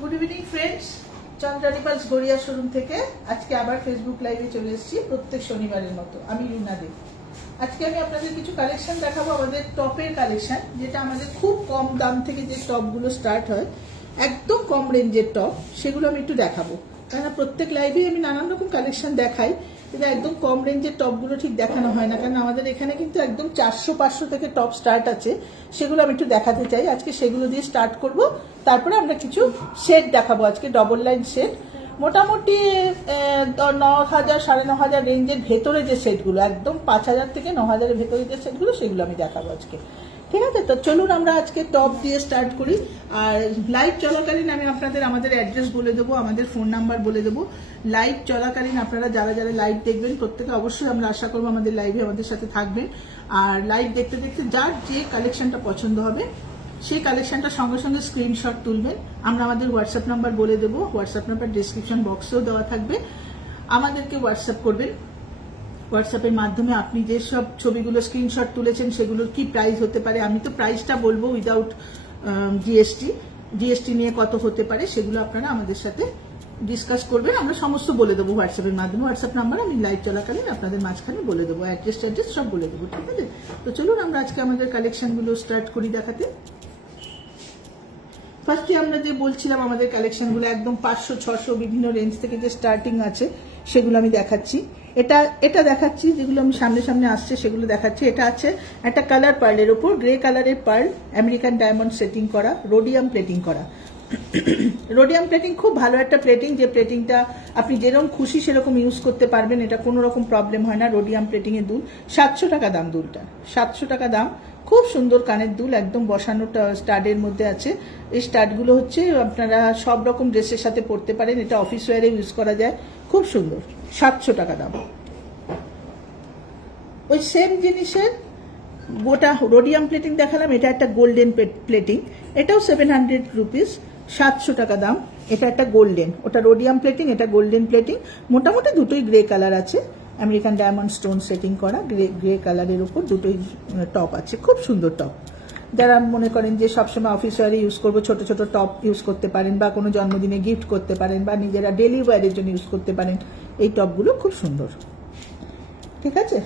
Good evening friends, Chandrani pulse Garia showroom থেকে আজকে আবার ফেসবুক লাইভে চলে এসেছি প্রত্যেক শনিবারের মতো। আমি রুনা দেব। আজকে আমি আপনাদের কিছু কালেকশন দেখাবো, আমাদের টপের কালেকশন, যেটা আমাদের খুব কম দাম থেকে যে টপগুলো স্টার্ট হয়, একদম কম রেঞ্জের টপ, সেগুলো আমি একটু দেখাবো। কেননা প্রত্যেক লাইভে আমি নানান রকম কালেকশন দেখাই, কিন্তু একদম কম রেঞ্জের টপগুলো ঠিক দেখানো হয় না, কারণ আমাদের এখানে কিন্তু একদম 400-500 থেকে টপ স্টার্ট আছে। সেগুলো আমি একটু দেখাতে চাই, আজকে সেগুলো দিয়ে স্টার্ট করব। তারপরে আমরা কিছু সেট দেখাবো, আজকে ডবল লাইন সেট, মোটামুটি 9,000 9,500 রেঞ্জের ভেতরে যে সেটগুলো, একদম 5,000 থেকে 9,000 ভেতরে যে সেটগুলো, সেগুলো আমি দেখাবো আজকে। ঠিক আছে, তো চলুন আমরা আজকে টপ দিয়ে স্টার্ট করি। আর লাইভ চলাকালীন আমি আপনাদের আমাদের অ্যাড্রেস বলে দেবো, আমাদের ফোন নাম্বার বলে দেবো। লাইভ চলাকালীন আপনারা যারা যারা লাইভ দেখবেন, প্রত্যেকে অবশ্যই আমরা আশা করবো আমাদের লাইভে আমাদের সাথে থাকবেন। আর লাইভ দেখতে দেখতে যার যে কালেকশনটা পছন্দ হবে, সেই কালেকশনটা সঙ্গে সঙ্গে স্ক্রিনশট তুলবেন। আমরা আমাদের হোয়াটসঅ্যাপ নাম্বার বলে দেবো, হোয়াটসঅ্যাপ নাম্বার ডিসক্রিপশন বক্সেও দেওয়া থাকবে। আমাদেরকে হোয়াটসঅ্যাপ করবেন। হোয়াটসঅ্যাপের মাধ্যমে আপনি যেসব ছবিগুলো স্ক্রিনশট তুলেছেন সেগুলোর কি প্রাইস হতে পারে, আমি তো প্রাইসটা বলবো উইদাউট জিএসটি নিয়ে কত হতে পারে, সেগুলো আপনারা আমাদের সাথে ডিসকাস করবেন। আমরা সমস্ত বলে দেবো হোয়াটসঅ্যাপের মাধ্যমে। হোয়াটসঅ্যাপ নাম্বার আমি লাইভ চলাকালীন আপনাদের মাঝখানে বলে দেবো, অ্যাড্রেস সব বলে দেবো। ঠিক আছে, তো চলুন আমরা আজকে আমাদের কালেকশনগুলো স্টার্ট করি দেখাতে। ফার্স্টে আমরা যে বলছিলাম আমাদের কালেকশনগুলো একদম 500-600 বিভিন্ন রেঞ্জ থেকে যে স্টার্টিং আছে, সেগুলো আমি দেখাচ্ছি। এটা দেখাচ্ছি, যেগুলো আমি সামনে সামনে আসছে সেগুলো দেখাচ্ছি। এটা আছে একটা কালার পার্লের ওপর, গ্রে কালারের পার্ল, আমেরিকান ডায়মন্ড সেটিং করা, রোডিয়াম প্লেটিং করা। রোডিয়াম প্লেটিং খুব ভালো একটা প্লেটিং, যে প্লেটিংটা আপনি যেরকম খুশি সেরকম ইউজ করতে পারবেন, এটা কোনো রকম প্রবলেম হয় না। রোডিয়াম প্লেটিং এর দুল, 700 টাকা দাম দুলটা, 700 টাকা দাম। খুব সুন্দর কানের দুল, একদম বসানো স্টাডের মধ্যে আছে। এই স্টাডগুলো হচ্ছে আপনারা সব রকম ড্রেসের সাথে পরতে পারেন, এটা অফিস ওয়্যারে ইউজ করা যায়, খুব সুন্দর, 700 টাকা দাম। ওই সেম জিনিসের গোটা রোডিয়াম প্লেটিং দেখালাম, এটা একটা গোল্ডেন প্লেটিং, এটাও 700 রুপিস, 700 টাকা দাম। এটা একটা গোল্ডেন, ওটা রোডিয়াম প্লেটিং, এটা গোল্ডেন প্লেটিং। মোটামুটি দুটোই গ্রে কালার আছে, আমেরিকান ডায়মন্ড স্টোন সেটিং করা, গ্রে কালারের উপর দুটোই টপ আছে, খুব সুন্দর টপ। যারা মনে করেন যে সবসময় অফিস ওয়ারে ইউজ করবো, ছোট ছোট টপ ইউজ করতে পারেন, বা কোনো জন্মদিনে গিফট করতে পারেন, বা নিজেরা ডেলি ওয়ারের জন্য ইউজ করতে পারেন, এই টপগুলো খুব সুন্দর। ঠিক আছে,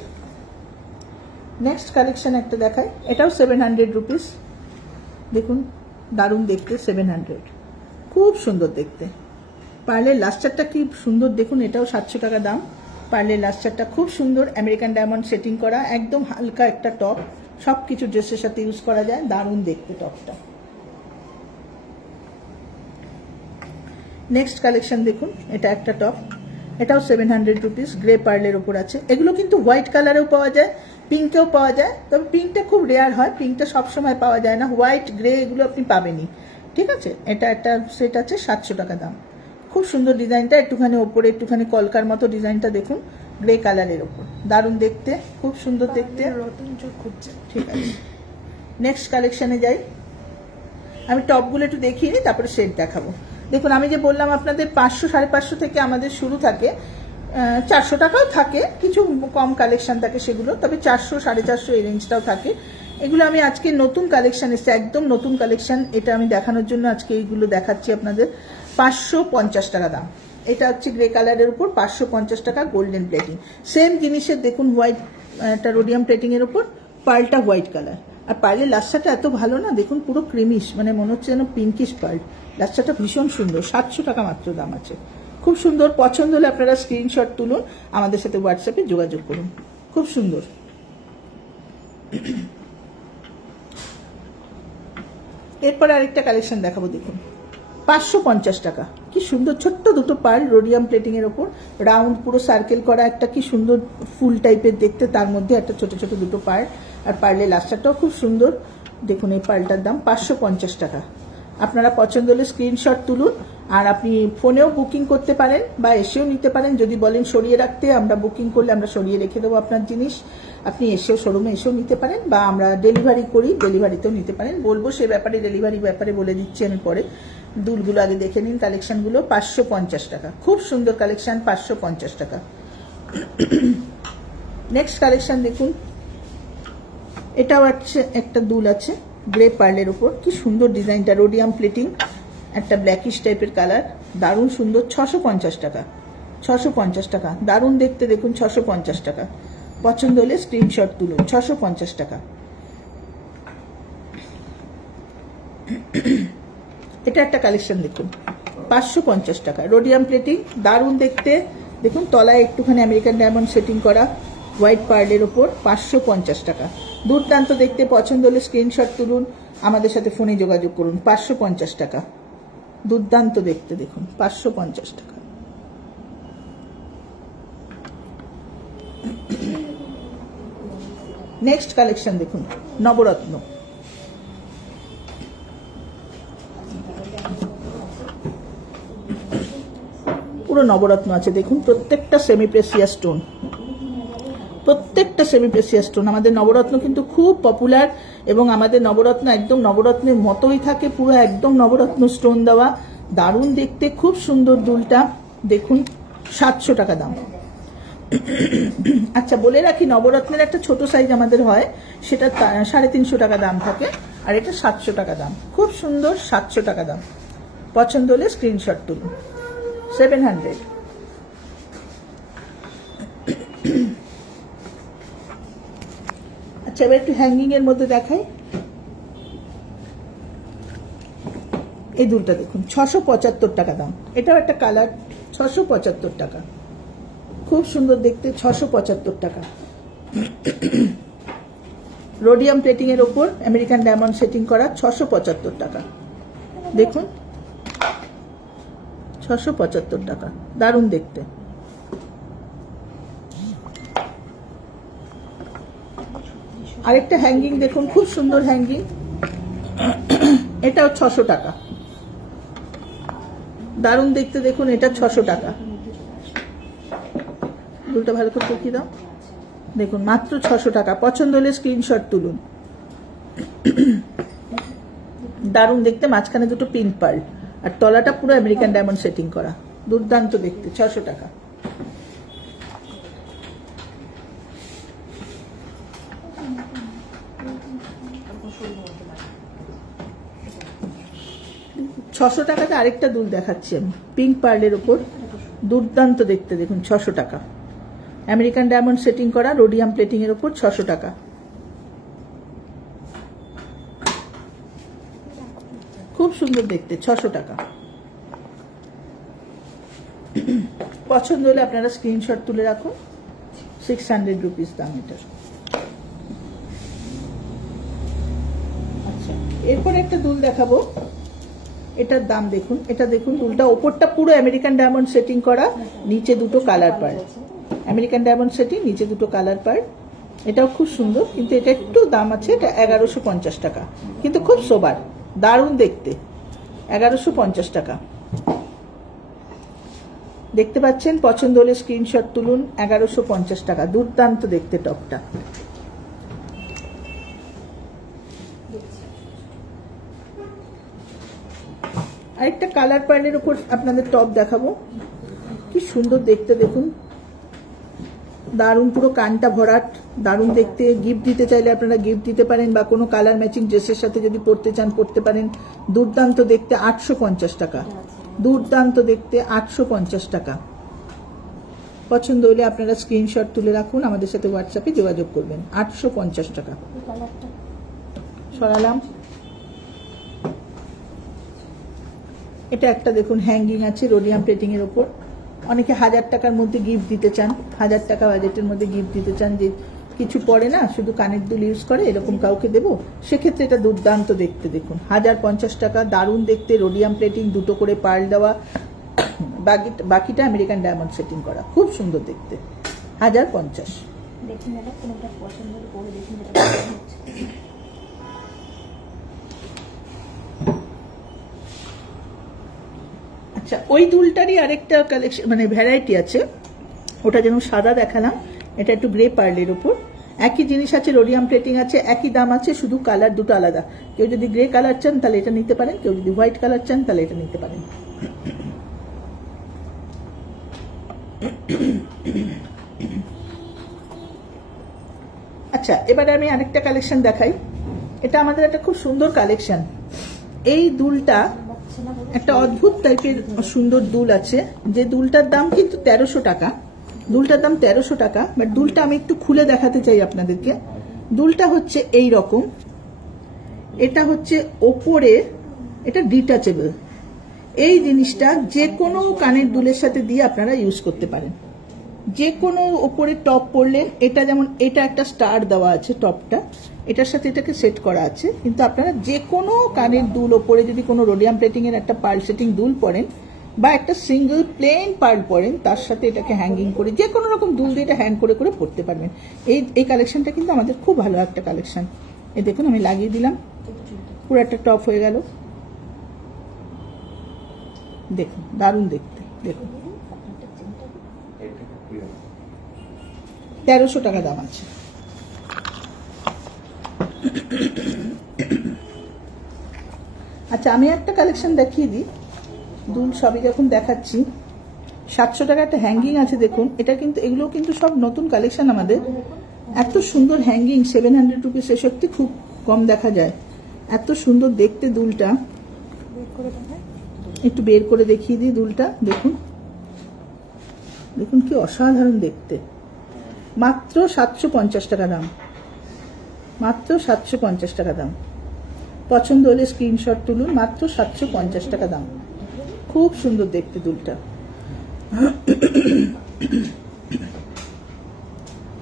নেক্সট কালেকশন একটা দেখায়, এটাও 700 রুপিস। দেখুন, দারুণ দেখতে, 700, খুব সুন্দর দেখতে। পার্লের লাস্টারটা কি সুন্দর দেখুন, এটাও 700 টাকা দাম। পার্লের লাস্টারটা খুব সুন্দর, আমেরিকান ডায়মন্ড সেটিং করা, একদম হালকা একটা টপ, সবকিছু ড্রেসের সাথে ইউজ করা যায়, দারুণ দেখতে টপটা। নেক্সট কালেকশন দেখুন, এটা একটা টপ, এটাও 700 রুপিস, গ্রে পার্লের ওপর আছে। এগুলো কিন্তু হোয়াইট কালারেও পাওয়া যায়, পিঙ্কেও পাওয়া যায়, তবে পিঙ্কটা খুব রেয়ার হয়, পিঙ্কটা সবসময় পাওয়া যায় না। হোয়াইট, গ্রে এগুলো আপনি পাবেনই। ঠিক আছে, এটা একটা সেট আছে, 700 টাকা দাম। খুব সুন্দর ডিজাইনটা, একটুখানি ওপরে একটুখানি কলকার মতো ডিজাইনটা দেখুন, গ্রে কালারের ওপর, দারুণ দেখতে, খুব সুন্দর দেখতে। নতুন চোখ খুঁজছে। ঠিক আছে, নেক্সট কালেকশনে যাই। আমি টপগুলো একটু দেখিয়ে নিই, তারপরে সেট দেখাবো। দেখুন, আমি যে বললাম আপনাদের 500-550 থেকে আমাদের শুরু থাকে, 400 টাকাও থাকে, কিছু কম কালেকশন থাকে সেগুলো, তবে 400-450 এই রেঞ্জটাও থাকে। এগুলো আমি আজকে নতুন কালেকশন এসছে, একদম নতুন কালেকশন, এটা আমি দেখানোর জন্য আজকে এইগুলো দেখাচ্ছি আপনাদের। 550 টাকা দাম। এটা হচ্ছে গ্রে কালারের উপর, 550 টাকা, গোল্ডেন প্লেটিং। সেম জিনিসের দেখুন, হোয়াইট একটা রোডিয়াম প্লেটিং এর উপর, পার্লটা হোয়াইট কালার। আর পার্লের লাচ্ছাটা এত ভালো না, দেখুন পুরো ক্রিমিশ, মানে মনে হচ্ছে যেন পিঙ্কিশ পার্ল। লাচ্ছাটা ভীষণ সুন্দর, 700 টাকা মাত্র দাম আছে, খুব সুন্দর। পছন্দ হলে আপনারা স্ক্রিনশট তুলুন, আমাদের সাথে হোয়াটসঅ্যাপে যোগাযোগ করুন, খুব সুন্দর। এরপর আরেকটা কালেকশন দেখাবো, দেখুন 550 টাকা, কি সুন্দর ছোট্ট দুটো পার্ল, রোডিয়াম প্লেটিং এর ওপর, রাউন্ড পুরো সার্কেল করা, একটা কি সুন্দর ফুল টাইপের দেখতে, তার মধ্যে একটা ছোট ছোট দুটো পার্ল, আর পার্লের লাস্টারটাও খুব সুন্দর। দেখুন, এই পার্লটার দাম 550 টাকা। আপনারা পছন্দ হলে স্ক্রিনশট তুলুন, আর আপনি ফোনেও বুকিং করতে পারেন বা এসেও নিতে পারেন। যদি বলেন সরিয়ে রাখতে, আমরা বুকিং করলে আমরা সরিয়ে রেখে দেবো আপনার জিনিস, আপনি এসেও শোরুমে এসেও নিতে পারেন, বা আমরা ডেলিভারি করি, ডেলিভারিতেও নিতে পারেন। বলবো সে ব্যাপারে, ডেলিভারি ব্যাপারে বলে দিচ্ছি আমি পরে। দুলগুলো আগে দেখে নিন, কালেকশনগুলো 550 টাকা, খুব সুন্দর কালেকশন, 550 টাকা। নেক্সট কালেকশন দেখুন, এটাও একটা দুল আছে, গ্রে পার্লের উপর, কি সুন্দর ডিজাইনটা, রোডিয়াম প্লেটিং, একটা ব্ল্যাকিশ টাইপের কালার, দারুণ সুন্দর, 650 টাকা। 650 টাকা, দারুণ দেখতে দেখুন, 650 টাকা। পছন্দ হলে স্ক্রিনশট তুলুন, 650 টাকা। এটা একটা কালেকশন দেখুন, 550 টাকা, রোডিয়াম প্লেটিং, দারুণ দেখতে দেখুন, তলায় একটুখানি আমেরিকান ডায়মন্ড সেটিং করা হোয়াইট পার্লের ওপর, 550 টাকা। দুর্দান্ত দেখতে, পছন্দ হলে স্ক্রিনশট তুলুন, আমাদের সাথে ফোনে যোগাযোগ করুন। 550 টাকা, দুর্দান্ত দেখতে দেখুন, 550 টাকা। নেক্সট কালেকশন দেখুন, নবরত্ন। পুরো নবরত্ন আছে দেখুন, প্রত্যেকটা সেমি প্রেসিয়াস স্টোন, প্রত্যেকটা সেমি প্রেসিয়াস স্টোন। আমাদের নবরত্ন কিন্তু খুব পপুলার এবং আমাদের নবরত্ন একদম নবরত্নের মতোই থাকে, পুরো একদম নবরত্ন স্টোন দেওয়া, দারুণ দেখতে, খুব সুন্দর দুলটা দেখুন, 700 টাকা দাম। আচ্ছা বলে রাখি, নবরত্নের একটা ছোট সাইজ আমাদের হয়, সেটা 350 টাকা দাম থাকে, আর এটা 700 টাকা দাম, খুব সুন্দর, 700 টাকা দাম। পছন্দ হলে স্ক্রিনশট তুলুন। 700। আচ্ছা এবার একটু হ্যাঙ্গিং এর মধ্যে দেখাই, এই দুলটা দেখুন, 675 টাকা দাম। এটাও একটা কালার, 675 টাকা, খুব সুন্দর দেখতে, 675 টাকা। রোডিয়াম প্লেটিং এর ওপর আমেরিকান ডায়মন্ড সেটিং করা, 675 টাকা দেখুন, 675 টাকা, দারুণ দেখতে। আরেকটা হ্যাঙ্গিং দেখুন, খুব সুন্দর হ্যাঙ্গিং, এটাও 600 টাকা, দারুণ দেখতে দেখুন, এটা 600 টাকা। দুলটা ভালো করে দেখিয়ে দাও, দেখুন মাত্র 600 টাকা। পছন্দ হলে স্ক্রিনশট তুলুন। দারুণ দেখতে, মাঝখানে দুটো পিঙ্ক পার্ল, আর তলাটা পুরো আমেরিকান ডায়মন্ড সেটিং করা, দুর্দান্ত দেখতে, 600 টাকা। ছশো টাকাতে আরেকটা দুল দেখাচ্ছি আমি, পিঙ্ক পার্লের ওপর, দুর্দান্ত দেখতে দেখুন, 600 টাকা। আমেরিকান ডায়মন্ড সেটিং করা, রোডিয়াম প্লেটিং এর ওপর, 600 টাকা। খুব সুন্দর দেখতে, 600 টাকা। পছন্দ হলে আপনারা স্ক্রিনশট তুলে রাখুন, 600 রুপিস দাম এটার। আচ্ছা এরপর একটা দুল দেখাবো, এটার দাম দেখুন, এটা দেখুন দুলটা, ওপরটা পুরো আমেরিকান ডায়মন্ড সেটিং করা, নিচে দুটো colour pearl, American diamond setting, নিচে দুটো কালার পার্ল। এটাও খুব সুন্দর, কিন্তু এটা একটু দাম আছে, এটা 1150 টাকা, কিন্তু খুব সোবার, দারুণ দেখতে, 1150 টাকা। দেখতে পাচ্ছেন, পছন্দ হলে স্ক্রিনশট তুলুন, 1150 টাকা, দুর্দান্ত দেখতে টপটা। আরেকটা কালার পার্লের উপর আপনাদের টপ দেখাবো, কি সুন্দর দেখতে দেখুন, দারুণ, পুরো কানটা ভরাট, দারুণ দেখতে। গিফট দিতে চাইলে আপনারা গিফট দিতে পারেন, বা কোনো কালার ম্যাচিং ড্রেসের সাথে যদি পরতে চান পরতে পারেন। দুর্দান্ত দেখতে, 850 টাকা, দুর্দান্ত দেখতে, 850 টাকা। পছন্দ হলে আপনারা স্ক্রিনশট তুলে রাখুন, আমাদের সাথে হোয়াটসঅ্যাপে যোগাযোগ করবেন। 850 টাকা। সরালাম। এটা একটা দেখুন হ্যাঙ্গিং আছে, রোডিয়াম প্লেটিং এর ওপর। অনেকে 1000 টাকার মধ্যে গিফট দিতে চান, 1000 টাকা বাজেটের মধ্যে গিফট দিতে চান, যে কিছু পড়ে না, শুধু কানের দুল ইউজ করে, এরকম কাউকে দেবো, সেক্ষেত্রে এটা দুর্দান্ত দেখতে দেখুন, 1050 টাকা, দারুণ দেখতে, রোডিয়াম প্লেটিং, দুটো করে পার্ল দেওয়া, বাকিটা আমেরিকান ডায়মন্ড সেটিং করা, খুব সুন্দর দেখতে, 1050। আচ্ছা ওই দুলটারই আরেকটা কালেকশন, মানে ভ্যারাইটি আছে, ওটা যেন সাদা দেখালাম, এটা একটু গ্রে পার্লের উপর, একই জিনিস আছে, রোডিয়াম প্লেটিং আছে, একই দাম আছে, শুধু কালার দুটো আলাদা। কেউ যদি গ্রে কালার চান তাহলে এটা নিতে পারেন, কেউ যদি হোয়াইট কালার চান তাহলে এটা নিতে পারেন। আচ্ছা এবারে আমি আরেকটা কালেকশন দেখাই, এটা আমাদের একটা খুব সুন্দর কালেকশন। এই দুলটা একটা অদ্ভুত টাইপের সুন্দর দুল আছে, যে দুলটার দাম কিন্তু 1300 টাকা। দুলটার দাম 1300 টাকা, বাট দুলটা আমি একটু খুলে দেখাতে চাই আপনাদেরকে। দুলটা হচ্ছে এই রকম, এটা হচ্ছে ওপরে, এটা ডিটাচেবল। এই জিনিসটা যে কোনো কানের দুলের সাথে দিয়ে আপনারা ইউজ করতে পারেন। যে কোনো ওপরে টপ পরলেন, এটা যেমন এটা একটা স্টার দেওয়া আছে টপটা, এটার সাথে এটাকে সেট করা আছে, কিন্তু আপনারা যে কোনো কানের দুল ওপরে যদি কোনো রোডিয়াম প্লেটিং এর একটা পার্ল সেটিং দুল পরেন বা একটা সিঙ্গেল প্লেন পার্ল পরেন, তার সাথে এটাকে হ্যাঙ্গিং করে যে কোনো রকম দুল দিয়ে এটা হ্যাং করে করে পরতে পারবেন। এই কালেকশনটা কিন্তু আমাদের খুব ভালো একটা কালেকশন। এই দেখুন আমি লাগিয়ে দিলাম, পুরো একটা টপ হয়ে গেল। দেখুন দারুণ দেখতে। দেখুন 1300 টাকা দাম আছে। আচ্ছা আমি একটা কালেকশন দেখিয়ে দিই, দুল সবই যখন দেখাচ্ছি। 700 টাকা একটা হ্যাঙ্গিং আছে, দেখুন এটা কিন্তু, এগুলো কিন্তু সব নতুন কালেকশন আমাদের। এত সুন্দর হ্যাঙ্গিং, 700 রুপিস, সত্যি খুব কম দেখা যায়। এত সুন্দর দেখতে দুলটা, একটু বের করে দেখিয়ে দিই দুলটা। দেখুন দেখুন কি অসাধারণ দেখতে। মাত্র 750 টাকা দাম, মাত্র 750 টাকা দাম। পছন্দ হলে স্ক্রিনশট তুলুন, মাত্র 750 টাকা দাম। খুব সুন্দর দেখতে দুলটা।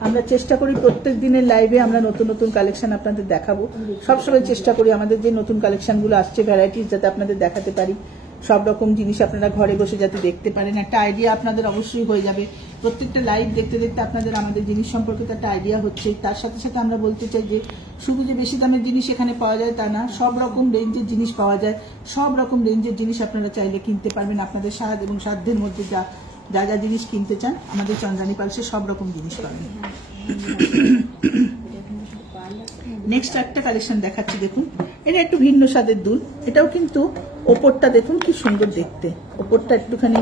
আমরা চেষ্টা করি প্রত্যেক দিনের লাইভে আমরা নতুন নতুন কালেকশন আপনাদের দেখাবো। সবসময় চেষ্টা করি আমাদের যে নতুন কালেকশনগুলো আসছে ভ্যারাইটিস যাতে আপনাদের দেখাতে পারি। সব রকম জিনিস আপনারা ঘরে বসে যাতে দেখতে পারেন, একটা আইডিয়া আপনাদের অবশ্যই হয়ে যাবে। প্রত্যেকটা লাইভ দেখতে দেখতে আপনাদের আমাদের জিনিস সম্পর্কে একটা আইডিয়া হচ্ছে। তার সাথে সাথে আমরা বলতে চাই যে শুধু যে বেশি দামের জিনিস এখানে পাওয়া যায় তা না, সব রকম রেঞ্জের জিনিস পাওয়া যায়। সব রকম রেঞ্জের জিনিস আপনারা চাইলে কিনতে পারবেন। আপনাদের সাধ্য এবং সাধ্যের মধ্যে যা যা যা জিনিস কিনতে চান আমাদের চন্দ্রানী পালসে সব রকম জিনিস পাবেন। নেক্সট একটা কালেকশন দেখাচ্ছি, দেখুন এটা একটু ভিন্ন স্বাদের দুল। এটাও কিন্তু ওপরটা দেখুন কি সুন্দর দেখতে, ওপরটা একটুখানি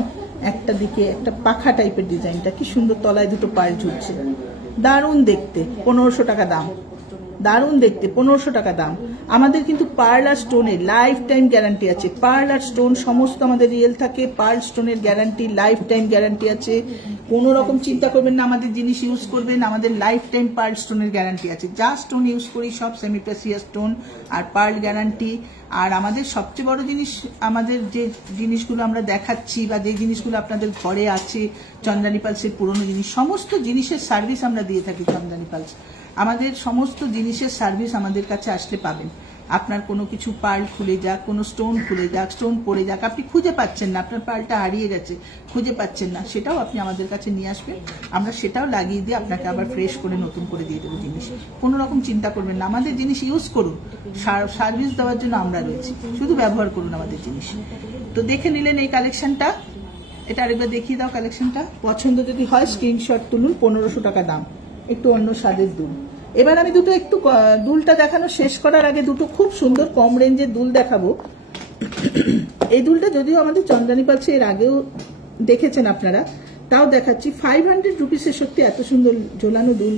একটা দিকে একটা পাখা টাইপের ডিজাইনটা, কি সুন্দর, তলায় দুটো পাল ঝুলছে, দারুণ দেখতে। 1500 টাকা দাম, দারুণ দেখতে, 1500 টাকা দাম। আমাদের কিন্তু পার্ল আর স্টোনের লাইফ টাইম গ্যারান্টি আছে। পার্ল আর স্টোন সমস্ত আমাদের রিয়েল থাকে। পার্ল স্টোনের গ্যারান্টি, লাইফ টাইম গ্যারান্টি আছে। কোনো রকম চিন্তা করবেন না আমাদের জিনিস ইউজ করবেন, আমাদের লাইফ টাইম পার্ল স্টোনের গ্যারান্টি আছে। যা স্টোন ইউজ করি সব সেমিপ্রেসিয়াস স্টোন আর পার্ল গ্যারান্টি। আর আমাদের সবচেয়ে বড় জিনিস, আমাদের যে জিনিসগুলো আমরা দেখাচ্ছি বা যে জিনিসগুলো আপনাদের ঘরে আছে চন্দ্রানী পালসের পুরনো জিনিস, সমস্ত জিনিসের সার্ভিস আমরা দিয়ে থাকি চন্দ্রানী পালস। আমাদের সমস্ত জিনিসের সার্ভিস আমাদের কাছে আসলে পাবেন। আপনার কোনো কিছু পার্ল খুলে যাক, কোনো স্টোন খুলে যাক, স্টোন পড়ে যাক, আপনি খুঁজে পাচ্ছেন না, আপনার পার্লটা হারিয়ে গেছে, খুঁজে পাচ্ছেন না, সেটাও আপনি আমাদের কাছে নিয়ে আসবেন। আমরা সেটাও লাগিয়ে দিয়ে আপনাকে আবার ফ্রেশ করে নতুন করে দিয়ে দেবো জিনিস। কোনো রকম চিন্তা করবেন না, আমাদের জিনিস ইউজ করুন, সার্ভিস দেওয়ার জন্য আমরা রয়েছি, শুধু ব্যবহার করুন আমাদের জিনিস। তো দেখে নিলেন এই কালেকশনটা, এটা আরেকবার দেখিয়ে দাও কালেকশনটা। পছন্দ যদি হয় স্ক্রিনশট তুলুন, 1500 টাকা দাম, একটু অন্য স্বাদের দুল। এবার আমি দুটো একটু দুলটা দেখানো শেষ করার আগে দুটো খুব সুন্দর কম রেঞ্জের দুল দেখাবো। এই দুলটা যদিও আমাদের চন্দ্রানী পালসে এর আগেও দেখেছেন আপনারা, তাও দেখাচ্ছি। 500 রুপিসের সত্যি এত সুন্দর ঝোলানো দুল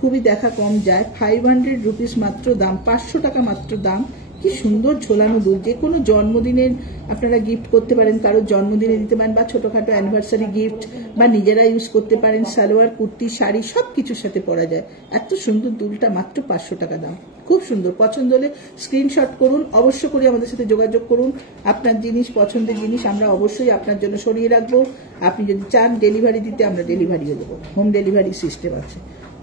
খুবই দেখা কম যায়। 500 রুপিস মাত্র দাম, 500 টাকা মাত্র দাম। কি সুন্দর ঝোলানো দুল, যে কোনো জন্মদিনের আপনারা গিফট করতে পারেন, কারোর জন্মদিনে দিতে পারেন বা ছোটখাটো অ্যানিভার্সারি গিফট, বা নিজেরা ইউজ করতে পারেন। সালোয়ার, কুর্তি, শাড়ি সব কিছুর সাথে পরা যায়। এত সুন্দর দুলটা মাত্র 500 টাকা দাম, খুব সুন্দর। পছন্দ হলে স্ক্রিনশট করুন, অবশ্য করে আমাদের সাথে যোগাযোগ করুন। আপনার জিনিস, পছন্দের জিনিস আমরা অবশ্যই আপনার জন্য সরিয়ে রাখবো। আপনি যদি চান ডেলিভারি দিতে, আমরা ডেলিভারিও দেবো, হোম ডেলিভারি সিস্টেম আছে,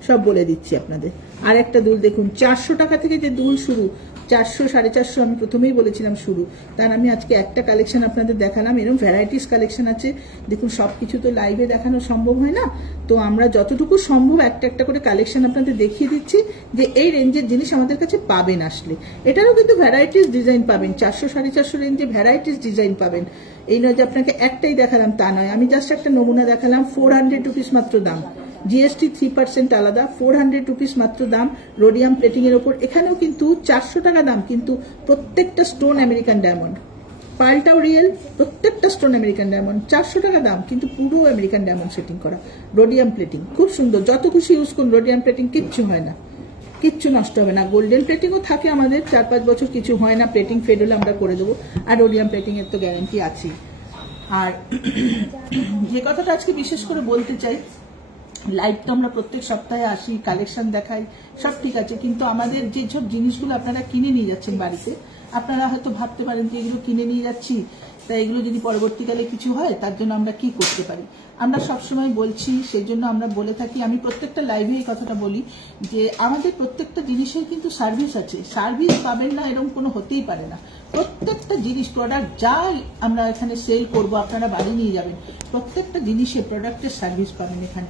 সব বলে দিচ্ছি আপনাদের। আর একটা দুল দেখুন, 400 টাকা থেকে যে দুল শুরু, 400, 450 আমি প্রথমেই বলেছিলাম শুরু, তার আমি আজকে একটা কালেকশন আপনাদের দেখালাম। এরকম ভ্যারাইটিস কালেকশন আছে। দেখুন সবকিছু তো লাইভে দেখানো সম্ভব হয় না, তো আমরা যতটুকু সম্ভব একটা একটা করে কালেকশন আপনাদের দেখিয়ে দিচ্ছি যে এই রেঞ্জের জিনিস আমাদের কাছে পাবেন আসলে। এটারও কিন্তু ভ্যারাইটিস ডিজাইন পাবেন, 400, 450 রেঞ্জে ভ্যারাইটিস ডিজাইন পাবেন। এই নয় যে আপনাকে একটাই দেখালাম তা নয়, আমি জাস্ট একটা নমুনা দেখালাম। 400 রুপিস মাত্র দাম, জিএসটি 3% আলাদা, 400 রুপিস মাত্র দাম। রোডিয়াম প্লেটিং এর ওপর এখানেও কিন্তু 400 টাকা দাম, কিন্তু প্রত্যেকটা স্টোন আমেরিকান ডায়মন্ড। পার্লটাও রিয়েল, প্রত্যেকটা স্টোন আমেরিকান ডায়মন্ড। 400 টাকা দাম, কিন্তু পুরো আমেরিকান ডায়মন্ড সেটিং করা, রোডিয়াম প্লেটিং, খুব সুন্দর। যত খুশি ইউজ করুন, রোডিয়াম প্লেটিং কিচ্ছু হয় না। কিচ্ছু নষ্ট হবে না। গোল্ডেন প্লেটিংও থাকে আমাদের, 4-5 বছর কিছু হয় না, প্লেটিং ফেড হলে আমরা করে দেবো। আর রোডিয়াম প্লেটিং এর তো গ্যারান্টি আছেই। আর যে কথাটা আজকে বিশেষ করে বলতে চাই, লাইভ তো আমরা প্রত্যেক সপ্তাহে আসি, কালেকশন দেখাই, সব ঠিক আছে, কিন্তু আমাদের যেসব জিনিসগুলো আপনারা কিনে নিয়ে যাচ্ছেন বাড়িতে, আপনারা হয়তো ভাবতে পারেন যে এগুলো কিনে নিয়ে যাচ্ছি, তাই এগুলো যদি পরবর্তীকালে কিছু হয় তার জন্য আমরা কি করতে পারি। আমরা সবসময় বলছি, সেই জন্য আমরা বলে থাকি, আমি প্রত্যেকটা লাইভে এই কথাটা বলি যে আমাদের প্রত্যেকটা জিনিসের কিন্তু সার্ভিস আছে। সার্ভিস পাবেন না এরকম কোনো হতেই পারে না। প্রত্যেকটা জিনিস, প্রোডাক্ট যা আমরা এখানে সেল করব, আপনারা বাড়ি নিয়ে যাবেন, প্রত্যেকটা জিনিসে প্রোডাক্টের সার্ভিস পাবেন এখানে।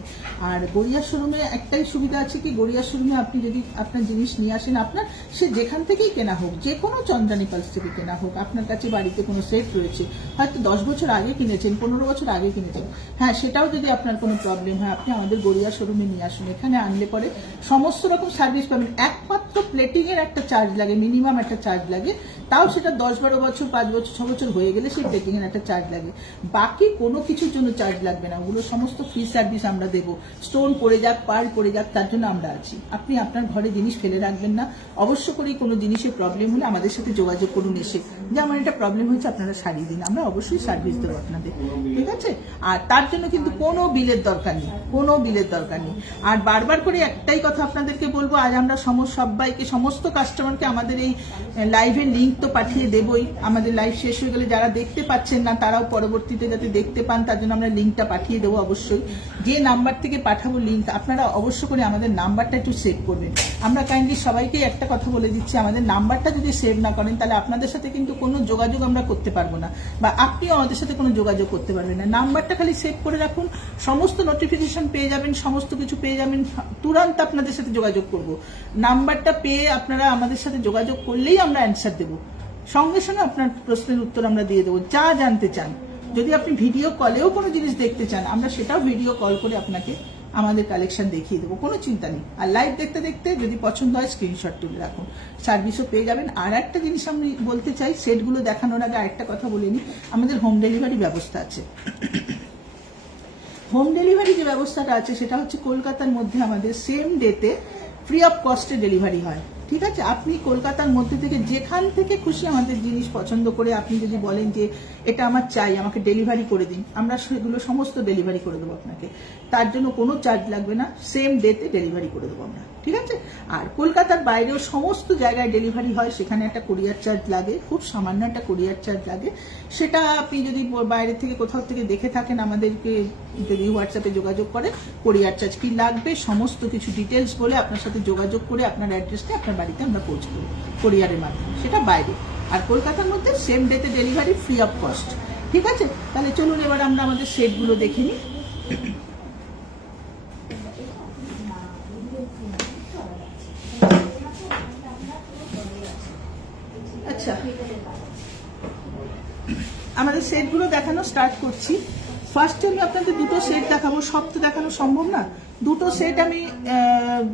আর গড়িয়া শোরুমে একটাই সুবিধা আছে কি, গড়িয়া শোরুমে আপনি যদি আপনার জিনিস নিয়ে আসেন, আপনার সে যেখান থেকেই কেনা হোক, যে কোনো চন্দ্রানী পালস থেকে কেনা হোক, আপনার কাছে বাড়িতে কোনো সেট রয়েছে, হয়তো 10 বছর আগে কিনেছেন, 15 বছর আগে কিনেছেন, হ্যাঁ, সেটাও যদি আপনার কোনো প্রবলেম হয়, আপনি আমাদের গড়িয়া শোরুমে নিয়ে আসুন। এখানে আনলে পরে সমস্ত রকম সার্ভিস পাবেন। একমাত্র প্লেটিং এর একটা চার্জ লাগে, মিনিমাম একটা চার্জ লাগে, তাও সেটা 10-12 বছর, 5 বছর, 6 বছর হয়ে গেলে সেই প্লেটিং এর একটা চার্জ লাগে। বাকি কোনো কিছুর জন্য চার্জ লাগবে না, ওগুলো সমস্ত ফ্রি সার্ভিস আমরা দেবো। স্টোন পড়ে যাক, পার্ল পড়ে যাক, তার জন্য আমরা আছি। আপনি আপনার ঘরে জিনিস ফেলে রাখবেন না। অবশ্য করেই কোনো জিনিসের প্রবলেম হলে আমাদের সাথে যোগাযোগ করুন এসে, যে আমার এটা প্রবলেম হয়েছে, আপনারা সারিয়ে দিন, আমরা অবশ্যই সার্ভিস দেবো আপনাদের, ঠিক আছে। আর তার জন্য কিন্তু কোনো বিলের দরকার নেই, কোনো বিলের দরকার নেই। আর বারবার করে একটাই কথা আপনাদেরকে বলবো, আজ আমরা সবাইকে, সমস্ত কাস্টমারকে আমাদের এই লাইভের লিঙ্ক তো পাঠিয়ে দেবই। আমাদের লাইভ শেষ হয়ে গেলে যারা দেখতে পাচ্ছেন না, তারাও পরবর্তীতে যাতে দেখতে পান, তার জন্য আমরা লিঙ্কটা পাঠিয়ে দেবো অবশ্যই। যে নাম্বার থেকে পাঠাবো লিঙ্ক, আপনারা অবশ্য করে আমাদের নাম্বারটা একটু সেভ করবেন। আমরা কাইন্ডলি সবাইকে একটা কথা বলে দিচ্ছি, আমাদের নাম্বারটা যদি সেভ না করেন, তাহলে আপনাদের সাথে কিন্তু কোনো যোগাযোগ আমরা করতে পারবো না, বা আপনিও আমাদের সাথে কোনো যোগাযোগ করতে পারবেন না। নাম্বারটা খালি সেভ করে রাখুন, সমস্ত নোটিফিকেশন পেয়ে যাবেন, সমস্ত কিছু পেয়ে যাবেন, তুরন্ত আপনাদের সাথে যোগাযোগ করব। নাম্বারটা পেয়ে আপনারা আমাদের সাথে যোগাযোগ করলেই আমরা অ্যান্সার দেবো, সঙ্গে সঙ্গে আপনার প্রশ্নের উত্তর আমরা দিয়ে দেবো। যা জানতে চান, যদি আপনি ভিডিও কলেও কোনো জিনিস দেখতে চান, আমরা সেটাও ভিডিও কল করে আপনাকে আমাদের কালেকশন দেখিয়ে দেবো, কোনো চিন্তা নেই। আর লাইভ দেখতে দেখতে যদি পছন্দ হয় স্ক্রিনশট তুলে রাখুন, সার্ভিসও পেয়ে যাবেন। আর একটা জিনিস আমি বলতে চাই, সেটগুলো দেখানোর আগে আরেকটা কথা বলে নিই, আমাদের হোম ডেলিভারি ব্যবস্থা আছে। হোম ডেলিভারি যে ব্যবস্থাটা আছে, সেটা হচ্ছে কলকাতার মধ্যে আমাদের সেম ডেতে ফ্রি অফ কস্টে ডেলিভারি হয়, ঠিক আছে। আপনি কলকাতার মধ্যে থেকে যেখান থেকে খুশি আমাদের জিনিস পছন্দ করে আপনি যদি বলেন যে এটা আমার চাই, আমাকে ডেলিভারি করে দিন, আমরা সেগুলো সমস্ত ডেলিভারি করে দেবো আপনাকে। তার জন্য কোনো চার্জ লাগবে না, সেম ডেতে ডেলিভারি করে দেবো আমরা, ঠিক আছে। আর কলকাতার বাইরেও সমস্ত জায়গায় ডেলিভারি হয়, সেখানে একটা কুরিয়ার চার্জ লাগে, খুব সামান্য একটা কুরিয়ার চার্জ লাগে। সেটা আপনি যদি বাইরে থেকে কোথাও থেকে দেখে থাকেন, আমাদেরকে যদি হোয়াটসঅ্যাপে যোগাযোগ করে, কুরিয়ার চার্জ কি লাগবে সমস্ত কিছু ডিটেলস বলে আপনার সাথে যোগাযোগ করে আপনার অ্যাড্রেসটা আপনার বাড়িতে আমরা পৌঁছে দেবো কুরিয়ারের মাধ্যমে, সেটা বাইরে। আর কলকাতার মধ্যে সেম ডেতে ডেলিভারি ফ্রি অফ কস্ট, ঠিক আছে। তাহলে চলুন এবার আমরা আমাদের সেটগুলো দেখে নিই। আচ্ছা, আমাদের সেটগুলো দেখানো স্টার্ট করছি। ফার্স্টে আমি আপনাদের দুটো সেট দেখাবো, সব তো দেখানো সম্ভব না। দুটো সেট আমি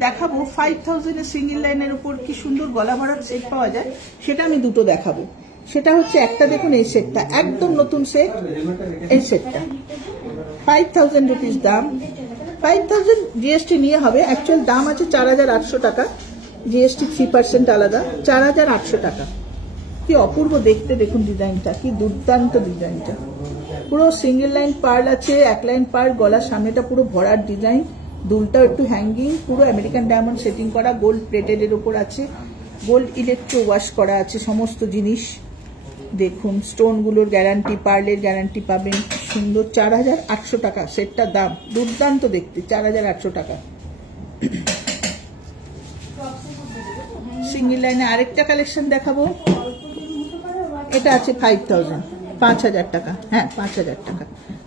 দেখাবো 5000 এর সিঙ্গেল লাইনের উপর কি সুন্দর গলা ভরার সেট পাওয়া যায়, সেটা আমি দুটো দেখাবো। সেটা হচ্ছে একটা দেখুন, এই সেটটা একদম নতুন সেট, এই সেটটা 5000 রুপিস দাম। 5000 জিএসটি নিয়ে হবে, অ্যাকচুয়াল দাম আছে 4800 টাকা, জিএসটি 3% আলাদা, 4800 টাকা। কি অপূর্ব দেখতে, দেখুন ডিজাইনটা, কি দুর্দান্ত ডিজাইনটা। পুরো সিঙ্গেল লাইন পার্ল আছে, এক লাইন পার্ল, গলার সামনেটা পুরো ভরার ডিজাইন, দুলটা একটু হ্যাঙ্গিং, পুরো আমেরিকান ডায়মন্ড সেটিং করা, গোল্ড প্লেটেড এর উপর আছে, গোল্ড ইলেকট্রো ওয়াশ করা আছে সমস্ত জিনিস। দেখুন স্টোনগুলোর গ্যারান্টি, পার্লের গ্যারান্টি পাবেন। সুন্দর, 4800 টাকা সেটটার দাম, দুর্দান্ত দেখতে, 4800 টাকা। সিঙ্গেল লাইনে আরেকটা কালেকশন দেখাবো, এটা আছে 5000 টাকা, হ্যাঁ 5000 টাকা।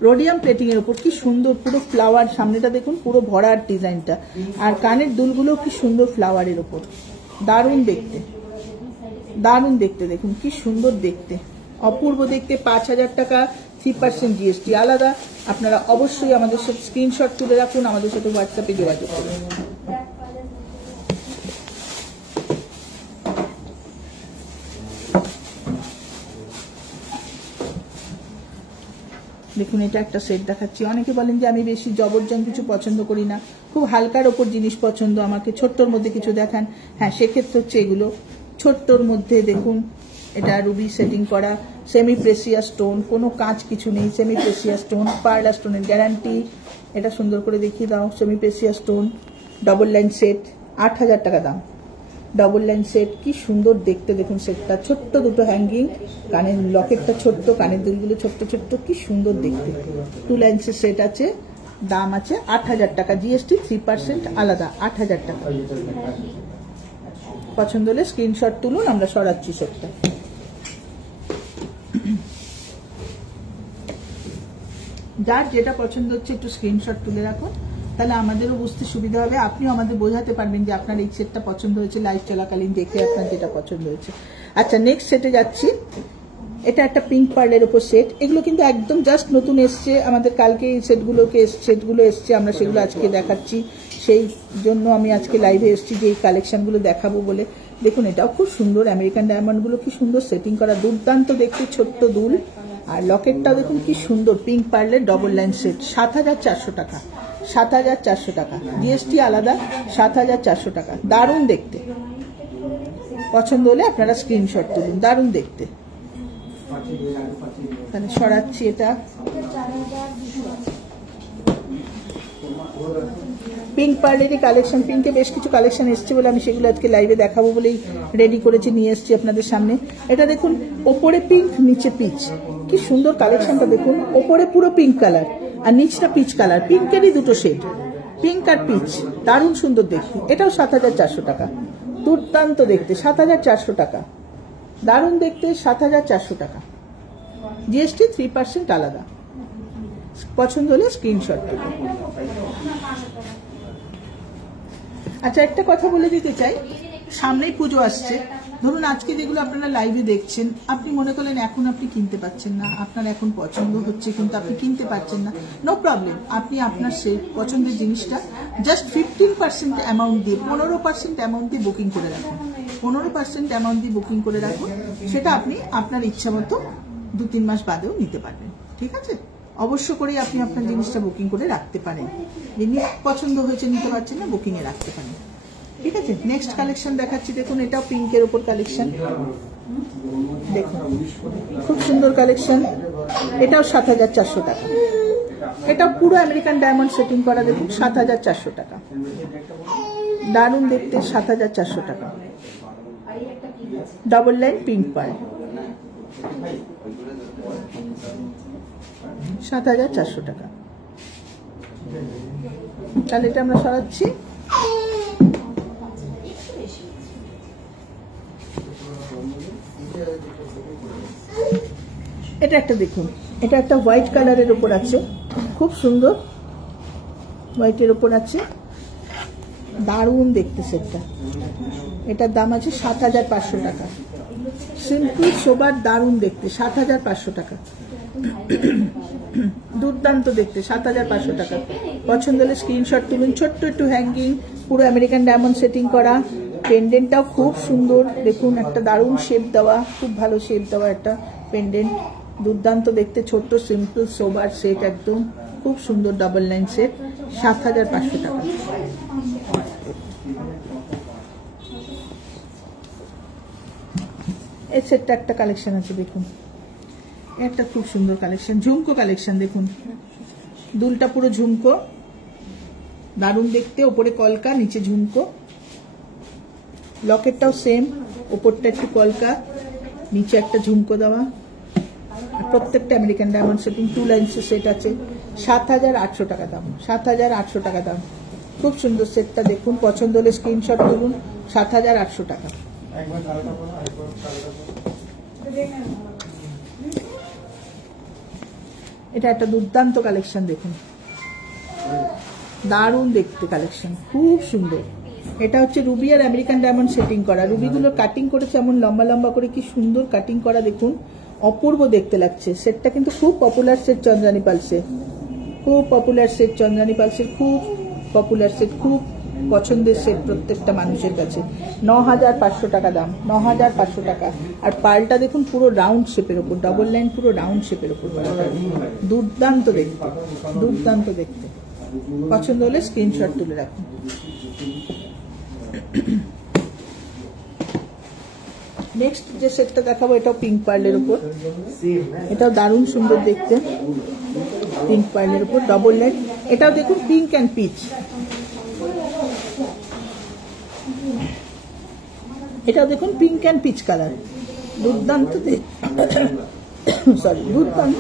রোডিয়াম প্লেটিং এর উপর কি সুন্দর পুরো ফ্লাওয়ার, সামনেটা দেখুন পুরো ভরার ডিজাইনটা, আর কানের দুলগুলো কি সুন্দর ফ্লাওয়ারের উপর, দারুণ দেখতে, দারুণ দেখতে, দেখুন কি সুন্দর দেখতে, অপূর্ব দেখতে। 5000 টাকা, 3% জিএসটি আলাদা। আপনারা অবশ্যই আমাদের সাথে স্ক্রিনশট তুলে রাখুন, আমাদের সাথে হোয়াটসঅ্যাপে যোগাযোগ করুন। দেখুন এটা একটা সেট দেখাচ্ছি। অনেকে বলেন যে আমি বেশি জবরজং কিছু পছন্দ করি না, খুব হালকার ওপর জিনিস পছন্দ, আমাকে ছোট্টর মধ্যে কিছু দেখান। হ্যাঁ, সেক্ষেত্রে হচ্ছে এগুলো ছোট্টর মধ্যে। দেখুন এটা রুবি সেটিং করা, সেমি প্রেসিয়াস স্টোন, কোনো কাঁচ কিছু নেই, সেমি প্রেসিয়াস স্টোন, পার্লা স্টোনের গ্যারান্টি। এটা সুন্দর করে দেখিয়ে দাও, semi precious stone, double line set, 8,000 টাকা দাম। ডবল লাইন সেট, কি সুন্দর দেখতে দেখুন সেটটা। ছোট্ট দুটো হ্যাঙ্গিং, কানের লকেটটা ছোট্ট, কানের দুলগুলো ছোট্ট ছোট্ট, কি সুন্দর দেখতে। 2 লাইন্সের সেট আছে, দাম আছে 8,000 টাকা, জিএসটি 3% আলাদা, 8,000 টাকা। পছন্দ হলে স্ক্রিনশট তুলুন, আমরা সরাচ্ছি সেটটা। যার যেটা পছন্দ হচ্ছে একটু স্ক্রিনশট তুলে রাখুন, তাহলে আমাদেরও বুঝতে সুবিধা হবে, আপনিও আমাদের বোঝাতে পারবেন যে আপনার এই সেটটা পছন্দ হয়েছে, লাইভ চলাকালীন দেখে আপনার যেটা পছন্দ হয়েছে। আচ্ছা, নেক্সট সেটে যাচ্ছি। এটা একটা পিঙ্ক পার্লের উপর সেট। এগুলো কিন্তু একদম জাস্ট নতুন এসছে, আমাদের কালকে এই সেটগুলো এসছে, আমরা সেগুলো আজকে দেখাচ্ছি। সেই জন্য আমি আজকে লাইভে এসেছি যে এই কালেকশনগুলো দেখাবো বলে। দেখুন এটাও খুব সুন্দর, আমেরিকান ডায়মন্ডগুলো কি সুন্দর সেটিং করা, দুর্দান্ত দেখতে, ছোট্ট দুল। আর লকেটটাও দেখুন কি সুন্দর, পিঙ্ক পার্লের ডবল লাইন সেট, 7,400 টাকা, 7,400 টাকা, জিএসটি আলাদা, 7,400 টাকা। দারুণ দেখতে, পছন্দ হলে আপনারা স্ক্রিনশট তুলুন, দারুণ দেখতে। তাহলে সরাচ্ছি এটা। পিঙ্ক পার্লেরই কালেকশন, পিঙ্কে বেশ কিছু কালেকশন এসছে বলে আমি সেগুলো আজকে লাইভে দেখাবো বলেই রেডি করেছি, নিয়ে এসছি আপনাদের সামনে। এটা দেখুন, ওপরে পিঙ্ক নিচে পিচ, কি সুন্দর কালেকশনটা দেখুন। ওপরে পুরো পিঙ্ক কালার আর নিচটা পিচ কালার, পিঙ্কেরই দুটো শেড, পিঙ্ক আর পিচ, দারুণ সুন্দর দেখতে। এটাও 7,400 টাকা, দুর্দান্ত দেখতে, 7,400 টাকা, দারুণ দেখতে, 7,400 টাকা, জিএসটি 3% আলাদা। পছন্দ হলে স্ক্রিনশট দেবেন। আচ্ছা, একটা কথা বলে দিতে চাই, সামনেই পুজো আসছে। ধরুন আজকে যেগুলো আপনারা লাইভে দেখছেন, আপনি মনে করলেন এখন আপনি কিনতে পারছেন না, আপনার এখন পছন্দ হচ্ছে কিন্তু আপনি কিনতে পারছেন না, নো প্রবলেম। আপনি আপনার সেই পছন্দের জিনিসটা জাস্ট 15% অ্যামাউন্ট দিয়ে, 15% অ্যামাউন্ট দিয়ে বুকিং করে রাখুন, 15% অ্যামাউন্ট দিয়ে বুকিং করে রাখুন। সেটা আপনি আপনার ইচ্ছা মতো 2-3 মাস বাদেও নিতে পারবেন, ঠিক আছে? অবশ্য করেই আপনি আপনার জিনিসটা বুকিং করে রাখতে পারেন, জিনিস পছন্দ হয়েছে নিতে পারছেন না, বুকিংয়ে রাখতে পারেন, ঠিক আছে? নেক্সট কালেকশন দেখাচ্ছি। দেখুন এটাও পিঙ্কের উপর কালেকশন, দেখুন খুব সুন্দর কালেকশন। এটাও 7,400 টাকা, এটা পুরো আমেরিকান ডায়মন্ড সেটিং করা, দেখুন 7,400 টাকা, দারুণ দেখতে, 7,400 টাকা, ডবল লাইন পিঙ্ক পার্ল, 7,400 টাকা। তাহলে এটা আমরা সরাচ্ছি। এটা একটা দেখুন, এটা একটা হোয়াইট কালারের উপর আছে, খুব সুন্দর হোয়াইটের উপর আছে, দারুণ দেখতে সেটটা। এটার দাম আছে 7,500 টাকা, সিম্পল সোবার, দারুণ দেখতে, 7,500 টাকা, দুর্দান্ত দেখতে, 7,500 টাকা। পছন্দ হলে স্ক্রিনশট তুলুন। ছোট্ট একটু হ্যাঙ্গিং, পুরো আমেরিকান ডায়মন্ড সেটিং করা, পেন্ডেন্টটাও খুব সুন্দর, দেখুন একটা দারুণ শেপ দেওয়া, খুব ভালো শেপ দেওয়া একটা পেন্ডেন্ট, দুর্দান্ত দেখতে, ছোট্ট সিম্পল সোবার সেট, একদম খুব সুন্দর ডাবল লাইন সেট, 7,500 টাকা। এই সেটটা একটা কালেকশন আছে, দেখুন একটা খুব সুন্দর কালেকশন, ঝুমকো কালেকশন। দেখুন দুলটা পুরো ঝুমকো, দারুণ দেখতে, ওপরে কলকা নিচে ঝুমকো, লকেটটাও সেম, ওপরটা একটু কলকা নিচে একটা ঝুমকো দেওয়া, প্রত্যেকটা আমেরিকান ডায়মন্ড সেটিং, 2 লাইন্সের সেট আছে, 7,800 টাকা দাম, 7,800 টাকা দাম। খুব সুন্দর সেটটা দেখুন, পছন্দ হলে স্ক্রিনশট তুলুন, 7,800 টাকা। এটা একটা দুর্দান্ত কালেকশন, দেখুন দারুণ দেখতে কালেকশন, খুব সুন্দর। এটা হচ্ছে রুবি আর আমেরিকান ডায়মন্ড সেটিং করা, রুবিগুলো কাটিং করেছে এমন লম্বা লম্বা করে, কি সুন্দর কাটিং করা, দেখুন অপূর্ব দেখতে লাগছে। সেটটা কিন্তু খুব পপুলার সেট চন্দ্রানী পালসে, খুব পপুলার সেট চন্দ্রানী পালসের, খুব পপুলার সেট, খুব পছন্দের সেট প্রত্যেকটা মানুষের কাছে। 9,500 টাকা দাম, 9,500 টাকা। আর পালটা দেখুন পুরো রাউন্ড শেপের ওপর, ডবল লাইন পুরো রাউন্ড শেপের ওপর, দুর্দান্ত দেখতে, দুর্দান্ত দেখতে। পছন্দ হলে স্ক্রিনশট তুলে রাখুন। নেক্সট যে সেটটা দেখাবো এটাও পিঙ্ক পার্লের উপর, এটাও দারুণ সুন্দর দেখতে, পিঙ্ক পার্লের উপর ডবল লাইন। এটাও দেখুন পিঙ্ক অ্যান্ড পিচ, এটাও দেখুন পিঙ্ক অ্যান্ড পিচ কালার, দুর্দান্ত সরি দুর্দান্ত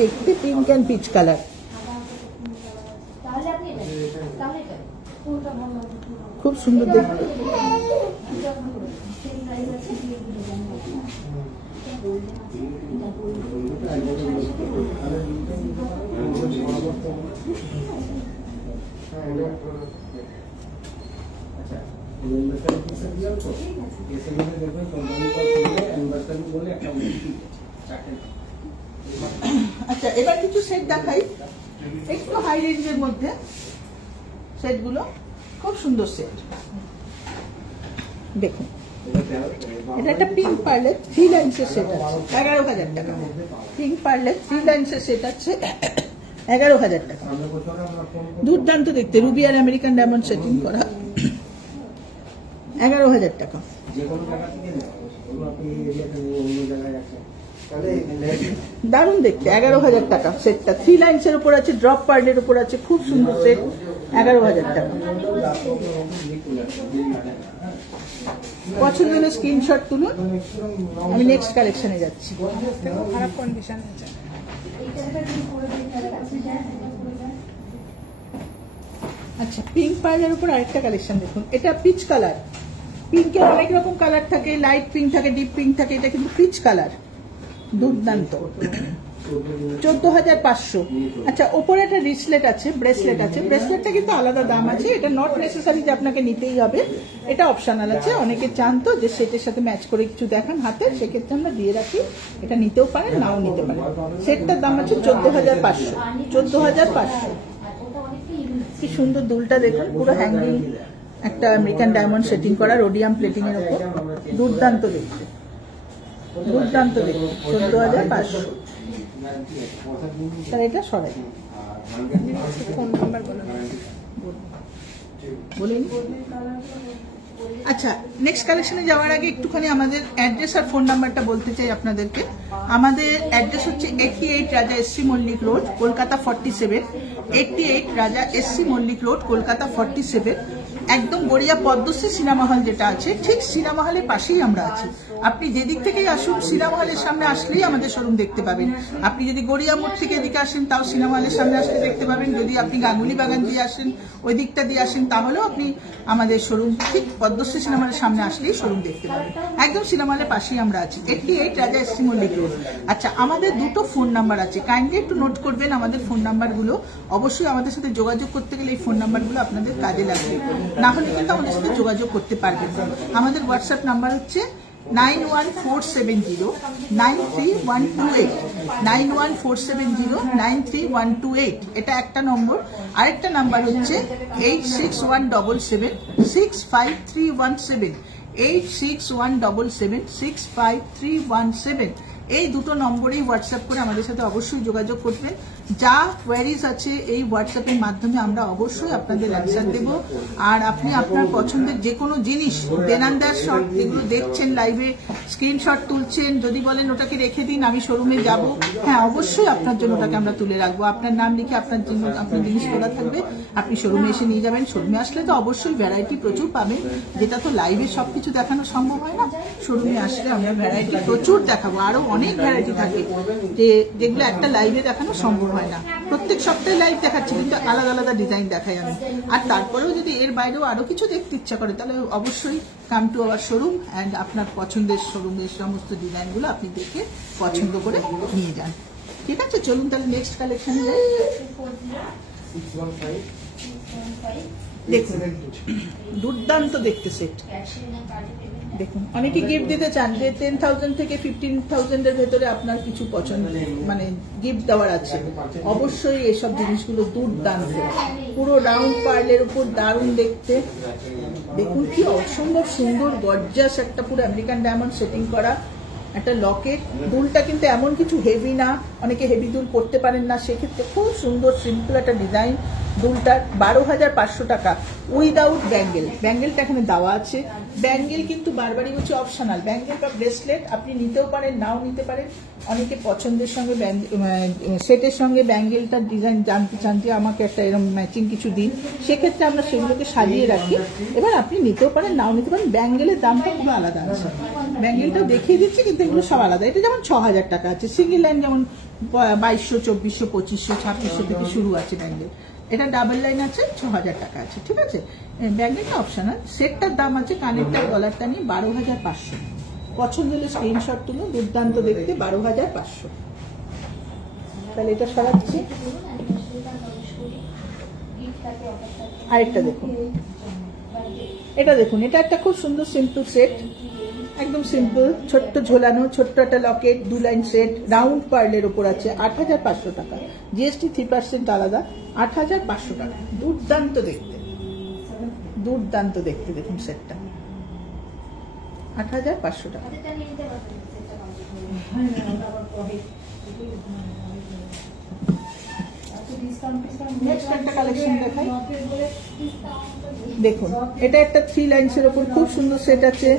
দেখতে, পিঙ্ক অ্যান্ড পিচ কালার। খুব সুন্দর দেখতে। আচ্ছা, এবার কিছু সেট দেখাই একটু হাই রেঞ্জের মধ্যে। সেটগুলো খুব সুন্দর সেট, দেখুন। এটা একটা পিঙ্ক পার্লের 3 লাইন্সের সেট আছে, 11,000 টাকা। পিঙ্ক পার্লের 3 লাইন্সের সেট আছে, 11,000 টাকা। দুর্দান্ত দেখতে, রুবি আর আমেরিকান ডায়মন্ড সেটিং করা, 11,000 টাকা। দারুণ দেখতে, 11,000 টাকা সেটটা। 3 লাইন্সের উপর আছে, ড্রপ পার্লের উপর আছে, খুব সুন্দর সেট, 11,000 টাকা। পছন্দ হলে স্ক্রিনশট তুলুন। আমি নেক্সট কালেকশনে যাচ্ছি। খারাপ কন্ডিশন আছে। আচ্ছা, পিঙ্ক পার্লের উপর আরেকটা কালেকশন দেখুন। এটা পিচ কালার। পিঙ্কের অনেক রকম কালার থাকে, লাইট পিঙ্ক থাকে, ডিপ পিঙ্ক থাকে, এটা কিন্তু পিচ কালার, দুর্দান্ত। 14,500। আচ্ছা, ওপরে একটা রিসলেট আছে, ব্রেসলেট আছে। ব্রেসলেটটা কিন্তু আলাদা দাম আছে, এটা নট নেসেসারি যে আপনাকে নিতেই হবে, এটা অপশনাল আছে। অনেকে চান তো যে সেটের সাথে ম্যাচ করে কিছু দেখান হাতে, সেক্ষেত্রে আমরা দিয়ে রাখি, এটা নিতেও পারেন, নাও নিতে পারেন। সেটটার দাম আছে 14,500। 14,500। কি সুন্দর দুলটা দেখুন, পুরো হ্যাঙ্গিং একটা আমেরিকান ডায়মন্ড সেটিং করা, রোডিয়াম প্লেটিং এর উপর, দুর্দান্ত দেখতে, দুর্দান্ত দেখতে। 14,500। এটা সরাই ফোন নাম্বার বলুন। আচ্ছা, নেক্সট কালেকশনে যাওয়ার আগে একটুখানি আমাদের অ্যাড্রেস আর ফোন নাম্বারটা বলতে চাই আপনাদেরকে। আমাদের অ্যাড্রেস হচ্ছে 88 Raja S C Mallick road, Kolkata 47। 88 Raja S C Mallick road, Kolkata 47। একদম গড়িয়া পদ্মশ্রী সিনেমা হল যেটা আছে, ঠিক সিনেমা হলের পাশেই আমরা আছি। আপনি যেদিক থেকেই আসুন, সিনেমা হলের সামনে আসলেই আমাদের শোরুম দেখতে পাবেন। আপনি যদি গড়িয়া মোড় থেকে এদিকে আসেন, তাও সিনেমা হলের সামনে আসলে দেখতে পাবেন। যদি আপনি গাঙ্গুলি বাগান দিয়ে আসেন, ওই দিকটা দিয়ে আসেন, তাহলেও আপনি আমাদের শোরুম ঠিক পদ্মশ্রী সিনেমা হলের সামনে আসলেই শোরুম দেখতে পাবেন। একদম সিনেমা হলের পাশেই আমরা আছি, 88 রাজা এসসি মল্লিক রোড। আচ্ছা, আমাদের দুটো ফোন নাম্বার আছে, কাইন্ডলি একটু নোট করবেন আমাদের ফোন নাম্বারগুলো। অবশ্যই আমাদের সাথে যোগাযোগ করতে গেলে এই ফোন নাম্বারগুলো আপনাদের কাজে লাগবে, না হলে কিন্তু আমাদের সাথে যোগাযোগ করতে পারবেন। আমাদের হোয়াটসঅ্যাপ নাম্বার হচ্ছে 9147093128, 9147093128। এটা একটা নম্বর। আরেকটা নাম্বার হচ্ছে 8617765317, 8617765317। এই দুটো নম্বরেই হোয়াটসঅ্যাপ করে আমাদের সাথে অবশ্যই যোগাযোগ করবেন। যা কোয়ারিজ আছে এই হোয়াটসঅ্যাপের মাধ্যমে আমরা অবশ্যই আপনাদের অ্যান্সার দেব। আর আপনি আপনার পছন্দের যে কোনো জিনিস, দেনান দেয়ার শট যেগুলো দেখছেন লাইভে, স্ক্রিনশট তুলছেন, যদি বলেন ওটাকে রেখে দিন, আমি শোরুমে যাব, হ্যাঁ অবশ্যই আপনার জন্য ওটাকে আমরা তুলে রাখবো। আপনার নাম লিখে আপনার জন্য আপনার জিনিস তোলা থাকবে, আপনি শোরুমে এসে নিয়ে যাবেন। শোরুমে আসলে তো অবশ্যই ভ্যারাইটি প্রচুর পাবেন, যেটা তো লাইভে সবকিছু দেখানো সম্ভব হয় না। শোরুমে আসলে আমরা ভ্যারাইটি প্রচুর দেখাবো, আরো অনেক ভ্যারাইটি থাকে যেগুলো একটা লাইভে দেখানো সম্ভব হয় না। প্রত্যেক সপ্তাহে লাইভ দেখাচ্ছি, কিন্তু আলাদা আলাদা ডিজাইন দেখাই আমি। আর তারপরেও যদি এর বাইরেও আরো কিছু দেখতে ইচ্ছা করে, তাহলে অবশ্যই come to our showroom and আপনার পছন্দের শোরুমের সমস্ত ডিজাইনগুলো আপনি দেখে পছন্দ করে নিয়ে যান। ঠিক আছে, চলুন তাহলে নেক্সট কালেকশনে যাই। দেখুন দুর্দান্ত দেখতে সেট। দেখুন অনেকে গিফট দিতে চান যে 10,000 থেকে 15,000 এর ভেতরে আপনার কিছু পছন্দ মানে গিফট দেওয়ার আছে, অবশ্যই এসব জিনিসগুলো দুর্দান্ত। পুরো রাউন্ড পার্লের উপর দারুণ দেখতে। দেখুন কি অসম্ভব সুন্দর গর্জাস একটা পুরো আমেরিকান ডায়মন্ড সেটিং করা একটা লকেট। দুলটা কিন্তু এমন কিছু হেভি না, অনেকে হেভি দুল পরতে পারেন না, সেক্ষেত্রে খুব সুন্দর সিম্পল একটা ডিজাইন। দুলটার 12,500 টাকা উইদাউট ব্যাঙ্গেল। ব্যাঙ্গেলটা এখানে দেওয়া আছে। ব্যাঙ্গেল কিন্তু বারবারই হচ্ছে অপশনাল। ব্যাঙ্গেল বা ব্রেসলেট আপনি নিতেও পারেন, নাও নিতে পারেন। অনেকে পছন্দের সঙ্গে সেটের সঙ্গে ব্যাঙ্গেলটার ডিজাইন জানতে চান যে আমাকে একটা এরকম ম্যাচিং কিছু দিন, সেক্ষেত্রে আমরা সেগুলোকে সাজিয়ে রাখি। এবার আপনি নিতেও পারেন, নাও নিতে পারেন। ব্যাঙ্গেলের দামটা পুরো আলাদা আছে। ব্যাঙ্গেলটা দেখিয়ে দিচ্ছি কিন্তু এগুলো সব আলাদা। এটা যেমন 6,000 টাকা আছে, সিঙ্গেল লাইন যেমন 2200, 2400, 2500, 2600 থেকে শুরু আছে ব্যাঙ্গেল। এটা ডাবল লাইন আছে 6,000 টাকা আছে, ঠিক আছে। ব্যাঙ্গেলটা অপশনাল। সেটটার দাম আছে কানেরটা গলারটা নিয়ে 12,500। পছন্দ হলে স্ক্রিনশট তুলুন। দুর্দান্ত দেখতে 12,500। তাহলে এটা সরাচ্ছি। আরেকটা দেখুন, এটা দেখুন, এটা একটা খুব সুন্দর সিম্পল সেট, একদম সিম্পল, ছোট্ট ঝোলানো, ছোট্ট একটা লকেট, 2 লাইন সেট, রাউন্ড পার্লের উপর আছে, 8,500 টাকা। জিএসটি 3% আলাদা, 8,500 টাকা। দুর্দান্ত দেখতে, দুর্দান্ত দেখতে। দেখুন সেটটা 8,500 টাকা। নেক্সট একটা কালেকশন দেখাই। দেখুন এটা একটা 3 লাইনসের উপর খুব সুন্দর সেট আছে।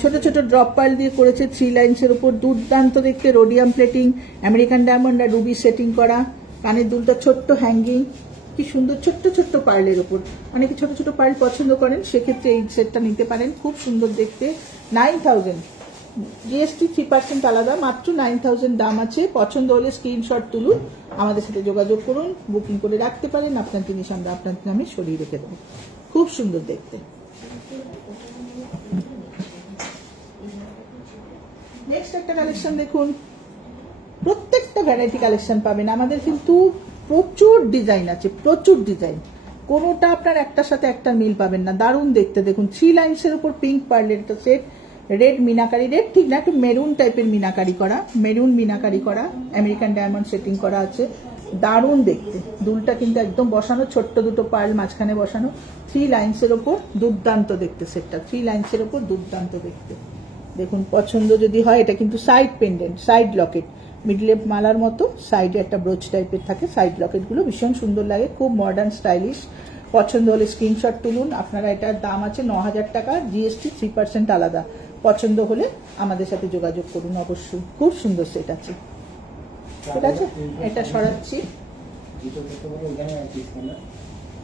ছোট ছোট ড্রপ পার্ল দিয়ে করেছে 3 লাইনসের উপর, দুর্দান্ত দেখতে। রোডিয়াম প্লেটিং, আমেরিকান ডায়মন্ড আর রুবি সেটিং করা। কানের দুলটা ছোট্ট হ্যাঙ্গিং, কি সুন্দর ছোট্ট ছোট্ট পার্লের উপর। অনেকে ছোট ছোট পার্ল পছন্দ করেন, সেক্ষেত্রে এই সেটটা নিতে পারেন। খুব সুন্দর দেখতে। 9,000, জিএসটি 3% আলাদা, মাত্র 9,000 দাম আছে। পছন্দ হলে স্ক্রিনশট তুলুন, আমাদের সাথে যোগাযোগ করুন, বুকিং করে রাখতে পারেন। আপনার জিনিস আমরা আপনার নামে সরিয়ে রেখে দেবো। খুব সুন্দর দেখতে। নেক্সট একটা কালেকশন দেখুন। প্রত্যেকটা ভ্যারাইটি কালেকশন পাবেন আমাদের, কিন্তু প্রচুর ডিজাইন আছে, প্রচুর ডিজাইন। কোনোটা আপনার একটার সাথে একটা মিল পাবেন না। দারুণ দেখতে। দেখুন 3 লাইনসের উপর পিঙ্ক পার্লের একটা সেট, রেড মিনাকারি, রেড ঠিক না, একটু মেরুন টাইপের মিনাকারি করা, মেরুন মিনাকারি করা, আমেরিকান ডায়মন্ড সেটিং করা আছে। দারুণ দেখতে। দুলটা কিন্তু একদম বসানো, ছোট্ট দুটো পার্ল মাঝখানে বসানো। 3 লাইনসের উপর দুর্দান্ত দেখতে সেটটা। 3 লাইনসের উপর দুর্দান্ত দেখতে। দেখুন পছন্দ যদি হয়, এটা কিন্তু সাইড পেন্ডেন্ট, সাইড লকেট, মিডলে মালার মতো, সাইডে একটা ব্রোচ টাইপের থাকে। সাইড লকেটগুলো ভীষণ সুন্দর লাগে, খুব মডার্ন স্টাইলিশ। পছন্দ হলে স্ক্রিনশট তুলুন। আপনারা, এটার দাম আছে 9,000 টাকা, জিএসটি 3% আলাদা। পছন্দ হলে আমাদের সাথে যোগাযোগ করুন অবশ্যই। খুব সুন্দর সেট আছে, ঠিক আছে। এটা সরাচ্ছি।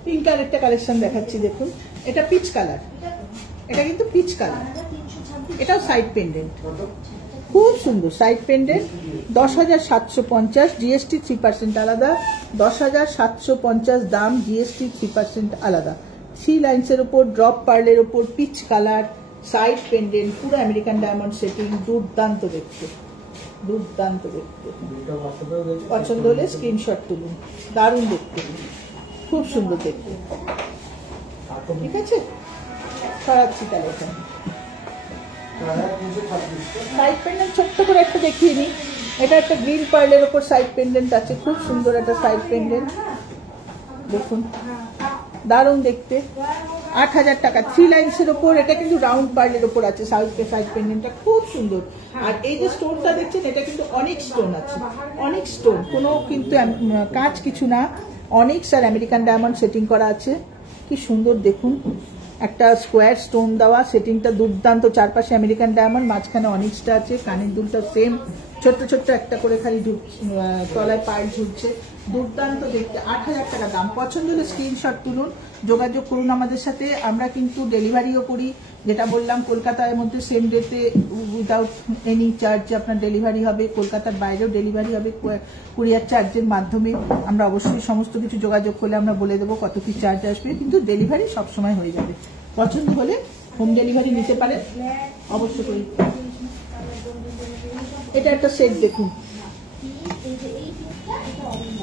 পিঙ্ক কালারটা কালেকশন দেখাচ্ছি। দেখুন এটা পিচ কালার, এটা কিন্তু পিচ কালার। এটাও সাইড পেন্ডেন্ট, খুব সুন্দর সাইড পেন্ডেন্ট। 10,750, জিএসটি 3% আলাদা। 10,750 দাম, জিএসটি 3% আলাদা। 3 লাইনসের উপর ড্রপ পার্লের উপর পিচ কালার, সাইড পেন্ডেন্ট, পুরো আমেরিকান ডায়মন্ড সেটিং। দুর্দান্ত দেখতে, দুর্দান্ত দেখতে। পছন্দ হলে স্ক্রিনশট তুলুন। দারুণ দেখতে, খুব সুন্দর দেখতে, ঠিক আছে। সরাচ্ছি তাহলে। এটা সাইড পেন্ডেন্ট ছোট্ট করে একটা দেখিয়ে নিই। এটা একটা গ্রিন পার্লের উপর সাইড পেন্ডেন্ট আছে, খুব সুন্দর একটা সাইড পেন্ডেন্ট। দেখুন দারুণ দেখতে। 8,000 টাকা, 3 লাইনসের উপর। এটা কিন্তু রাউন্ড পার্লের উপর আছে, সাইড পেন্ডেন্টটা খুব সুন্দর। আর এই যে স্টোনটা দেখছেন, এটা কিন্তু অনেক স্টোন আছে, অনেক স্টোন, কোনো কিন্তু কাঁচ কিছু না। অনেক স্যার আমেরিকান ডায়মন্ড সেটিং করা আছে, কি সুন্দর দেখুন। একটা স্কোয়ার স্টোন দেওয়া, সেটিংটা দুর্দান্ত। চারপাশে আমেরিকান ডায়মন্ড, মাঝখানে অনিক্সটা আছে। কানের দুলটা সেম, ছোট্ট ছোট্ট একটা করে খালি তলায় পার্ল ঝুলছে। দুর্দান্ত দেখতে। 8,000 টাকা দাম। পছন্দ হলে স্ক্রিনশট তুলুন, যোগাযোগ করুন আমাদের সাথে। আমরা কিন্তু ডেলিভারিও করি, যেটা বললাম কলকাতার মধ্যে সেম ডেতে উইদাউট এনি চার্জ আপনার ডেলিভারি হবে। কলকাতার বাইরেও ডেলিভারি হবে কুরিয়ার চার্জের মাধ্যমে। আমরা অবশ্যই সমস্ত কিছু যোগাযোগ করলে আমরা বলে দেবো কত কি চার্জ আসবে, কিন্তু ডেলিভারি সবসময় হয়ে যাবে। পছন্দ হলে হোম ডেলিভারি নিতে পারেন অবশ্যই। এটা একটা সেট দেখুন,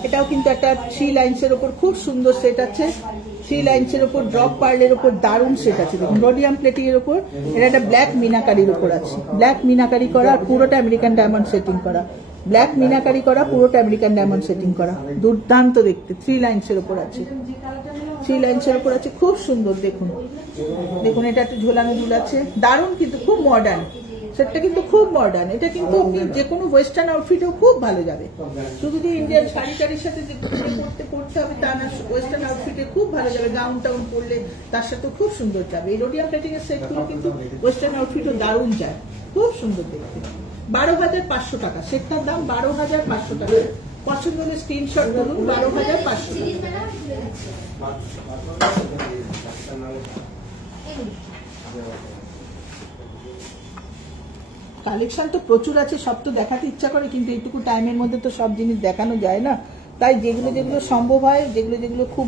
এটাও কিন্তু একটা 3 লাইনসের উপর খুব সুন্দর সেট আছে। 3 লাইন্সের উপর ড্রপ পার্লের উপর দারুণ সেট আছে দেখুন, রোডিয়াম প্লেটিং এর উপর, এটা একটা ব্ল্যাক মিনাকারির উপর আছে, ব্ল্যাক মিনাকারি করা আর পুরোটা আমেরিকান ডায়মন্ড সেটিং করা, ব্ল্যাক মিনাকারি করা পুরোটা আমেরিকান ডায়মন্ড সেটিং করা, দুর্দান্ত দেখতে। 3 লাইন্সের উপর আছে, 3 লাইন্সের উপর আছে, খুব সুন্দর দেখুন। দেখুন এটা একটু ঝোলানো দুল আছে, দারুণ কিন্তু খুব মডার্ন সেটটা, কিন্তু খুব মডার্ন। এটা কিন্তু আপনি যে কোনো ওয়েস্টার্ন আউটফিটেও খুব ভালো যাবে, শুধু যে ইন্ডিয়ান শাড়ি টাড়ির সাথে যে পড়তে হবে তা না, ওয়েস্টার্ন আউটফিটে খুব ভালো যাবে, গাউন টাউন পরলে তার সাথে খুব সুন্দর যাবে। এই রোডিয়াম প্লেটিং এর সেটগুলো কিন্তু ওয়েস্টার্ন আউটফিটও দারুণ যায়, খুব সুন্দর দেখতে। 12,500 টাকা সেটটার দাম, 12,500 টাকা। পছন্দ হলে স্ক্রিনশট করুন, 12,500 টাকা। কালেকশন তো প্রচুর আছে, সব তো দেখাতে ইচ্ছা করে, কিন্তু এইটুকু টাইমের মধ্যে তো সব জিনিস দেখানো যায় না। তাই যেগুলো যেগুলো সম্ভব হয়, যেগুলো যেগুলো খুব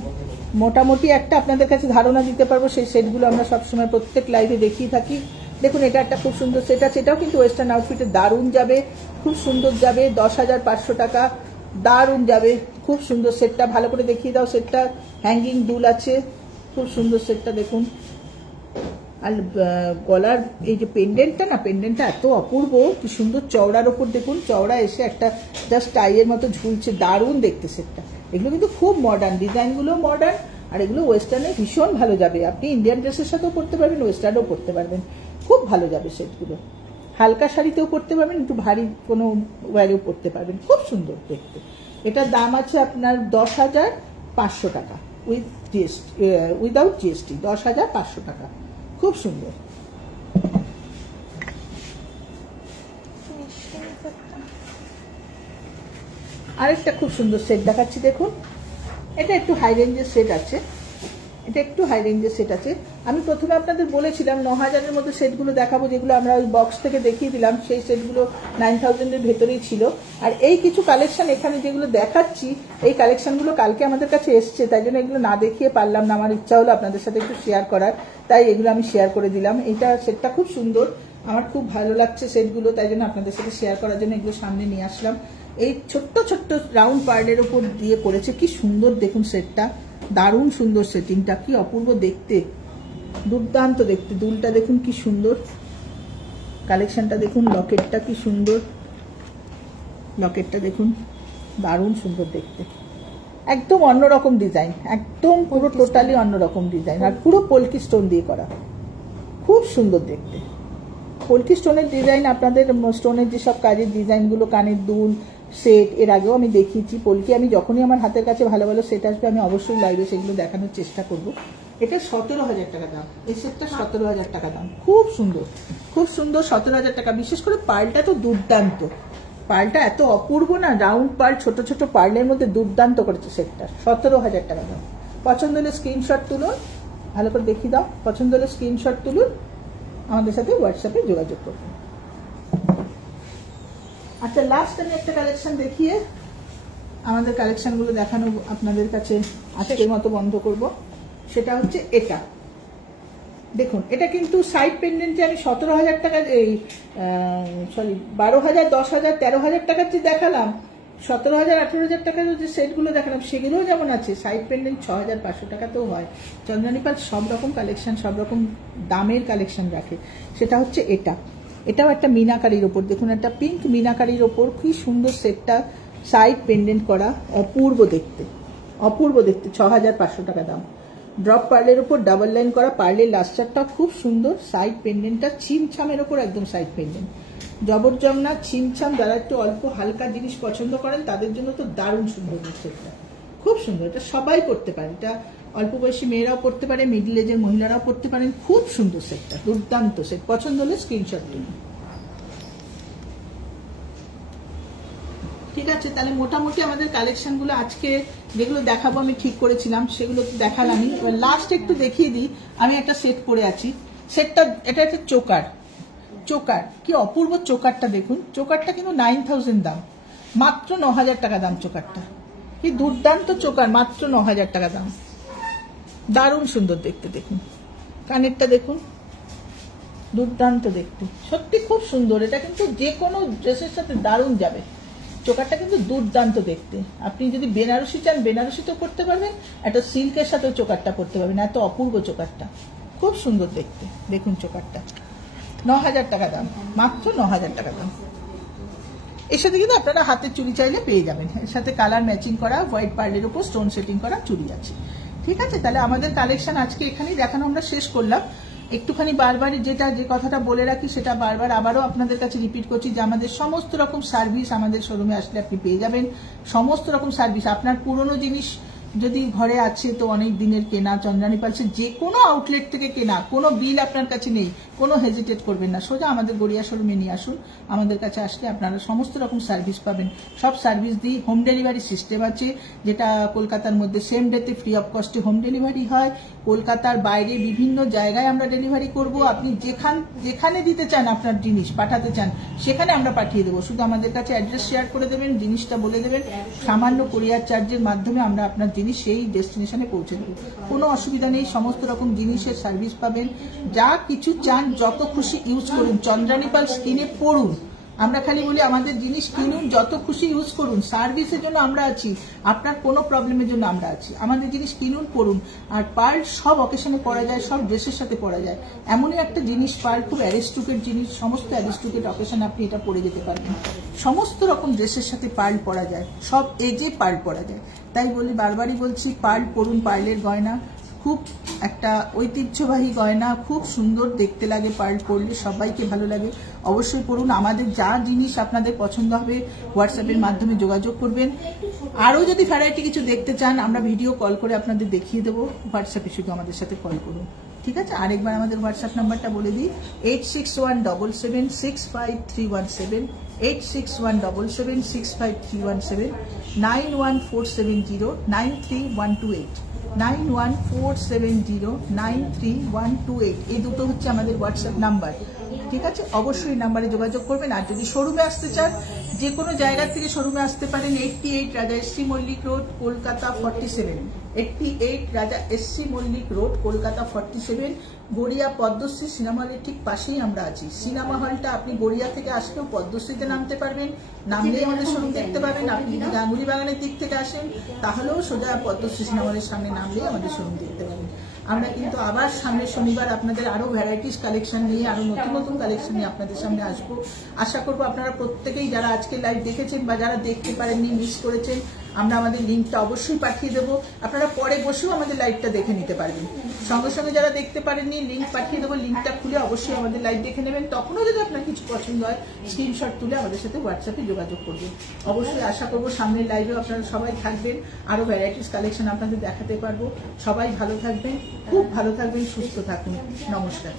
মোটামুটি একটা আপনাদের কাছে ধারণা দিতে পারবো, সেই সেটগুলো আমরা সবসময় প্রত্যেক লাইভে দেখিয়ে থাকি। দেখুন এটা একটা খুব সুন্দর সেট আছে, এটাও কিন্তু ওয়েস্টার্ন আউটফিটে দারুণ যাবে, খুব সুন্দর যাবে। 10,500 টাকা, দারুণ যাবে, খুব সুন্দর সেটটা। ভালো করে দেখিয়ে দাও সেটটা, হ্যাঙ্গিং দুল আছে, খুব সুন্দর সেটটা দেখুন। আর গলার এই যে পেন্ডেন্টটা না, পেন্ডেন্টটা এত অপূর্ব, কি সুন্দর চওড়ার ওপর দেখুন, চওড়া এসে একটা জাস্ট টাইয়ের মতো ঝুলছে, দারুণ দেখতে সেটটা। এগুলো কিন্তু খুব মডার্ন, ডিজাইনগুলো মডার্ন, আর এগুলো ওয়েস্টার্নে ভীষণ ভালো যাবে। আপনি ইন্ডিয়ান ড্রেসের সাথেও পরতে পারবেন, ওয়েস্টার্নেও পরতে পারবেন, খুব ভালো যাবে সেটগুলো। হালকা শাড়িতেও পরতে পারবেন, একটু ভারী কোনো ওয়ারেও পরতে পারবেন, খুব সুন্দর দেখতে। এটার দাম আছে আপনার 10,500 টাকা, উইথ জিএসটি, উইদাউট জিএসটি 10,500 টাকা, খুব সুন্দর। আরেকটা খুব সুন্দর সেট দেখাচ্ছি দেখুন, এটা একটু হাই রেঞ্জের সেট আছে, এটা একটু হাই রেঞ্জের সেট আছে। আমি প্রথমে আপনাদের বলেছিলাম 9,000-এর মধ্যে সেটগুলো দেখাবো, যেগুলো আমরা ওই বক্স থেকে দেখিয়ে দিলাম, সেই সেটগুলো 9,000-এর ভেতরেই ছিল। আর এই কিছু কালেকশন এখানে যেগুলো দেখাচ্ছি, এই কালেকশনগুলো কালকে আমাদের কাছে এসছে, তাই জন্য এগুলো না দেখিয়ে পারলাম না, আমার ইচ্ছা হলো আপনাদের সাথে একটু শেয়ার করার, তাই এগুলো আমি শেয়ার করে দিলাম। এইটা সেটটা খুব সুন্দর, আমার খুব ভালো লাগছে সেটগুলো, তাই জন্য আপনাদের সাথে শেয়ার করার জন্য এগুলো সামনে নিয়ে আসলাম। এই ছোট্ট ছোট্ট রাউন্ড পার্লের ওপর দিয়ে করেছে, কি সুন্দর দেখুন সেটটা, দারুণ সুন্দর সেটিংটা, কি অপূর্ব দেখতে, দুর্দান্ত দেখতে। দুলটা দেখুন কি সুন্দর, কালেকশনটা দেখুন, লকেটটা কি সুন্দর, লকেটটা দেখুন, দারুণ সুন্দর দেখতে, একদম অন্যরকম ডিজাইন, একদম পুরো টোটালি অন্যরকম ডিজাইন, আর পুরো পলকি স্টোন দিয়ে করা, খুব সুন্দর দেখতে। পলকি স্টোনের ডিজাইন, আপনাদের স্টোনের যেসব কাজের ডিজাইনগুলো, কানের দুল সেট, এর আগেও আমি দেখিয়েছি। পলকি আমি যখনই আমার হাতের কাছে ভালো ভালো সেট আসবে, আমি অবশ্যই লাইভে সেগুলো দেখানোর চেষ্টা করব। এটা 17,000 টাকা দাম, এই সেটটা 17,000 টাকা দাম, খুব সুন্দর, খুব সুন্দর, 17,000 টাকা। বিশেষ করে পার্লটা তো দুর্দান্ত, পার্লটা এত অপূর্ব না, রাউন্ড পার্ল, ছোট ছোট পার্লের মধ্যে দুর্দান্ত করেছে সেটটা, 17,000 টাকা দাম। পছন্দ হলে স্ক্রিনশট তুলুন, ভালো করে দেখিয়ে দাও, পছন্দ হলে স্ক্রিনশট তুলুন, আমাদের সাথে হোয়াটসঅ্যাপে যোগাযোগ করুন। আচ্ছা, লাস্ট আমি একটা কালেকশন দেখিয়ে আমাদের কালেকশনগুলো দেখানো আপনাদের কাছে আজকের মতো বন্ধ করব। সেটা হচ্ছে এটা দেখুন, এটা কিন্তু সাইড পেন্ডেন্টে আমি 17,000 টাকা, এই 12,000, 10,000, 13,000 টাকার যে দেখালাম, 17,000, 18,000 টাকার যে সেটগুলো দেখালাম, সেগুলোও যেমন আছে, সাইড পেন্ডেন্ট 6,500 টাকাতেও হয়। চন্দ্রানী পাল সব রকম কালেকশন, সব রকম দামের কালেকশন রাখে। সেটা হচ্ছে এটা, এটাও একটা মিনাকারির ওপর দেখুন, একটা পিঙ্ক মিনাকারির ওপর কি সুন্দর সেটটা, সাইড পেন্ডেন্ট করা, অপূর্ব দেখতে, অপূর্ব দেখতে, 6,500 টাকা দাম। ড্রপ পার্লের উপর ডাবল লাইন করা, পার্লের লাস্টারটা খুব সুন্দর, সাইড পেন্ডেন্টটা ছিমছামের ওপর একদম সাইড পেন্ডেন্ট, জবরজং না, ছিমছাম। যারা একটু অল্প হালকা জিনিস পছন্দ করেন তাদের জন্য তো দারুণ সুন্দর সেটটা, খুব সুন্দর। এটা সবাই পড়তে পারে, এটা অল্প বয়সী মেয়েরাও পড়তে পারে, মিডল এজের মহিলারাও পড়তে পারেন, খুব সুন্দর সেটটা, দুর্দান্ত সেট। পছন্দ হলে স্ক্রিনশট তুলুন। ঠিক আছে, তাহলে মোটামুটি আমাদের কালেকশনগুলো আজকে যেগুলো দেখাবো আমি ঠিক করেছিলাম, সেগুলো দেখালামই। এবার লাস্ট একটু দেখিয়ে দিই, আমি একটা সেট পরে আছি, সেটটা, এটা একটা চোকার, চোকার, কি অপূর্ব চোকারটা দেখুন, চোকারটা কিন্তু 9,000 দাম, মাত্র 9,000 টাকা দাম চোকারটা, কি দুর্দান্ত চোকার, মাত্র 9,000 টাকা দাম, দারুণ সুন্দর দেখতে। দেখুন কানেরটা দেখুন, দুর্দান্ত দেখতে, সত্যি খুব সুন্দর। এটা কিন্তু যে কোনো ড্রেসের সাথে দারুণ যাবে, চোকারটা কিন্তু দুর্দান্ত দেখতে। আপনি যদি বেনারসি চান বেনারসিতেও পরতে পারবেন, একটা সিল্কের সাথেও চোকারটা পরতে পারবেন, এত অপূর্ব চোকারটা, খুব সুন্দর দেখতে। দেখুন চোকারটা 9,000 টাকা দাম, মাত্র 9,000 টাকা দাম। এর সাথে কিন্তু আপনারা হাতের চুড়ি চাইলে পেয়ে যাবেন, এর সাথে কালার ম্যাচিং করা হোয়াইট পার্লের উপর স্টোন সেটিং করা চুড়ি আছে। ঠিক আছে, তাহলে আমাদের কালেকশন আজকে এখানেই দেখানো আমরা শেষ করলাম। একটুখানি বারবার যে কথাটা বলে রাখি সেটা বারবার আবারও আপনাদের কাছে রিপিট করছি যে আমাদের সমস্ত রকম সার্ভিস আমাদের শোরুমে আসলে আপনি পেয়ে যাবেন। সমস্ত রকম সার্ভিস, আপনার পুরনো জিনিস যদি ঘরে আছে তো অনেক দিনের কেনা, চন্দ্রানী পালসের যে কোনো আউটলেট থেকে কেনা, কোনো বিল আপনার কাছে নেই, কোনো হেজিটেট করবেন না, সোজা আমাদের গড়িয়া শোরুমে নিয়ে আসুন। আমাদের কাছে আসলে আপনারা সমস্ত রকম সার্ভিস পাবেন, সব সার্ভিস দিই। হোম ডেলিভারি সিস্টেম আছে, যেটা কলকাতার মধ্যে সেম ডেতে ফ্রি অফ কস্টে হোম ডেলিভারি হয়। কলকাতার বাইরে বিভিন্ন জায়গায় আমরা ডেলিভারি করব। আপনি যেখানে দিতে চান আপনার জিনিস পাঠাতে চান সেখানে আমরা পাঠিয়ে দেবো। শুধু আমাদের কাছে অ্যাড্রেস শেয়ার করে দেবেন, জিনিসটা বলে দেবেন, সামান্য কুরিয়ার চার্জের মাধ্যমে আমরা আপনার জিনিস সেই ডেস্টিনেশনে পৌঁছে দেবো। কোনো অসুবিধা নেই, সমস্ত রকম জিনিসের সার্ভিস পাবেন। যা কিছু চান যত খুশি ইউজ করুন, চন্দ্রানী পালস কিনে পড়ুন। আমরা খালি বলি আমাদের জিনিস কিনুন, যত খুশি ইউজ করুন, সার্ভিসের জন্য আমরা আছি, আপনার কোনো প্রবলেমের জন্য আমরা আছি। আমাদের জিনিস কিনুন পড়ুন। আর পার্ল সব অকেশনে পরা যায়, সব ড্রেসের সাথে পরা যায়, এমনই একটা জিনিস পার্ল, খুব অ্যারিস্টুকেট জিনিস, সমস্ত অ্যারিস্টুকেট অকেশনে আপনি এটা পরে যেতে পারবেন। সমস্ত রকম ড্রেসের সাথে পার্ল পরা যায়, সব এজে পার্ল পরা যায়। তাই বলি, বারবারই বলছি, পার্ল পরুন। পার্লের গয়না খুব একটা ঐতিহ্যবাহী গয়না, খুব সুন্দর দেখতে লাগে, পার্ল পরলে সবাইকে ভালো লাগে। অবশ্যই পরুন। আমাদের যা জিনিস আপনাদের পছন্দ হবে হোয়াটসঅ্যাপের মাধ্যমে যোগাযোগ করবেন। আরও যদি ভ্যারাইটি কিছু দেখতে চান আমরা ভিডিও কল করে আপনাদের দেখিয়ে দেবো, হোয়াটসঅ্যাপে শুধু আমাদের সাথে কল করুন। ঠিক আছে, আরেকবার আমাদের হোয়াটসঅ্যাপ নাম্বারটা বলে দিই, 8617765317, 8617765317, 9147093128, 9147093128, এই দুটো হচ্ছে আমাদের হোয়াটসঅ্যাপ নাম্বার। ঠিক আছে, অবশ্যই নাম্বারে যোগাযোগ করবেন। আর যদি শোরুমে আসতে চান, যে কোনো জায়গা থেকে শোরুমে আসতে পারেন। 88 Raja S C Mallick road, Kolkata 47, 88 Raja S C Mallick road, Kolkata 47, Garia Padmashree cinema হলের ঠিক পাশেই আমরা আছি। সিনেমা হলটা আপনি গড়িয়া থেকে আসলেও পদ্মশ্রীতে নামতে পারবেন, নামলেই আমাদের শোরুম দেখতে পাবেন। আপনি যদি গাঙ্গুলি বাগানের দিক থেকে আসেন তাহলেও সোজা পদ্মশ্রী সিনেমা হলের সামনে নামলেই আমাদের শোরুম দেখতে পাবেন। আমরা কিন্তু আবার সামনের শনিবার আপনাদের আরো ভ্যারাইটিস কালেকশন নিয়ে, আরো নতুন নতুন কালেকশন নিয়ে আপনাদের সামনে আসবো। আশা করবো আপনারা প্রত্যেকেই, যারা আজকে লাইভ দেখেছেন বা যারা দেখতে পারেননি, মিস করেছেন, আমরা আমাদের লিঙ্কটা অবশ্যই পাঠিয়ে দেবো। আপনারা পরে বসেও আমাদের লাইভটা দেখে নিতে পারবেন। সঙ্গে সঙ্গে যারা দেখতে পারেননি, লিঙ্ক পাঠিয়ে দেবো, লিঙ্কটা খুলে অবশ্যই আমাদের লাইভ দেখে নেবেন। তখনও যদি আপনার কিছু পছন্দ হয় স্ক্রিনশট তুলে আমাদের সাথে হোয়াটসঅ্যাপে যোগাযোগ করবেন। অবশ্যই আশা করবো সামনের লাইভেও আপনারা সবাই থাকবেন, আরো ভ্যারাইটিস কালেকশন আপনাদের দেখাতে পারবো। সবাই ভালো থাকবেন, খুব ভালো থাকবেন, সুস্থ থাকুন। নমস্কার।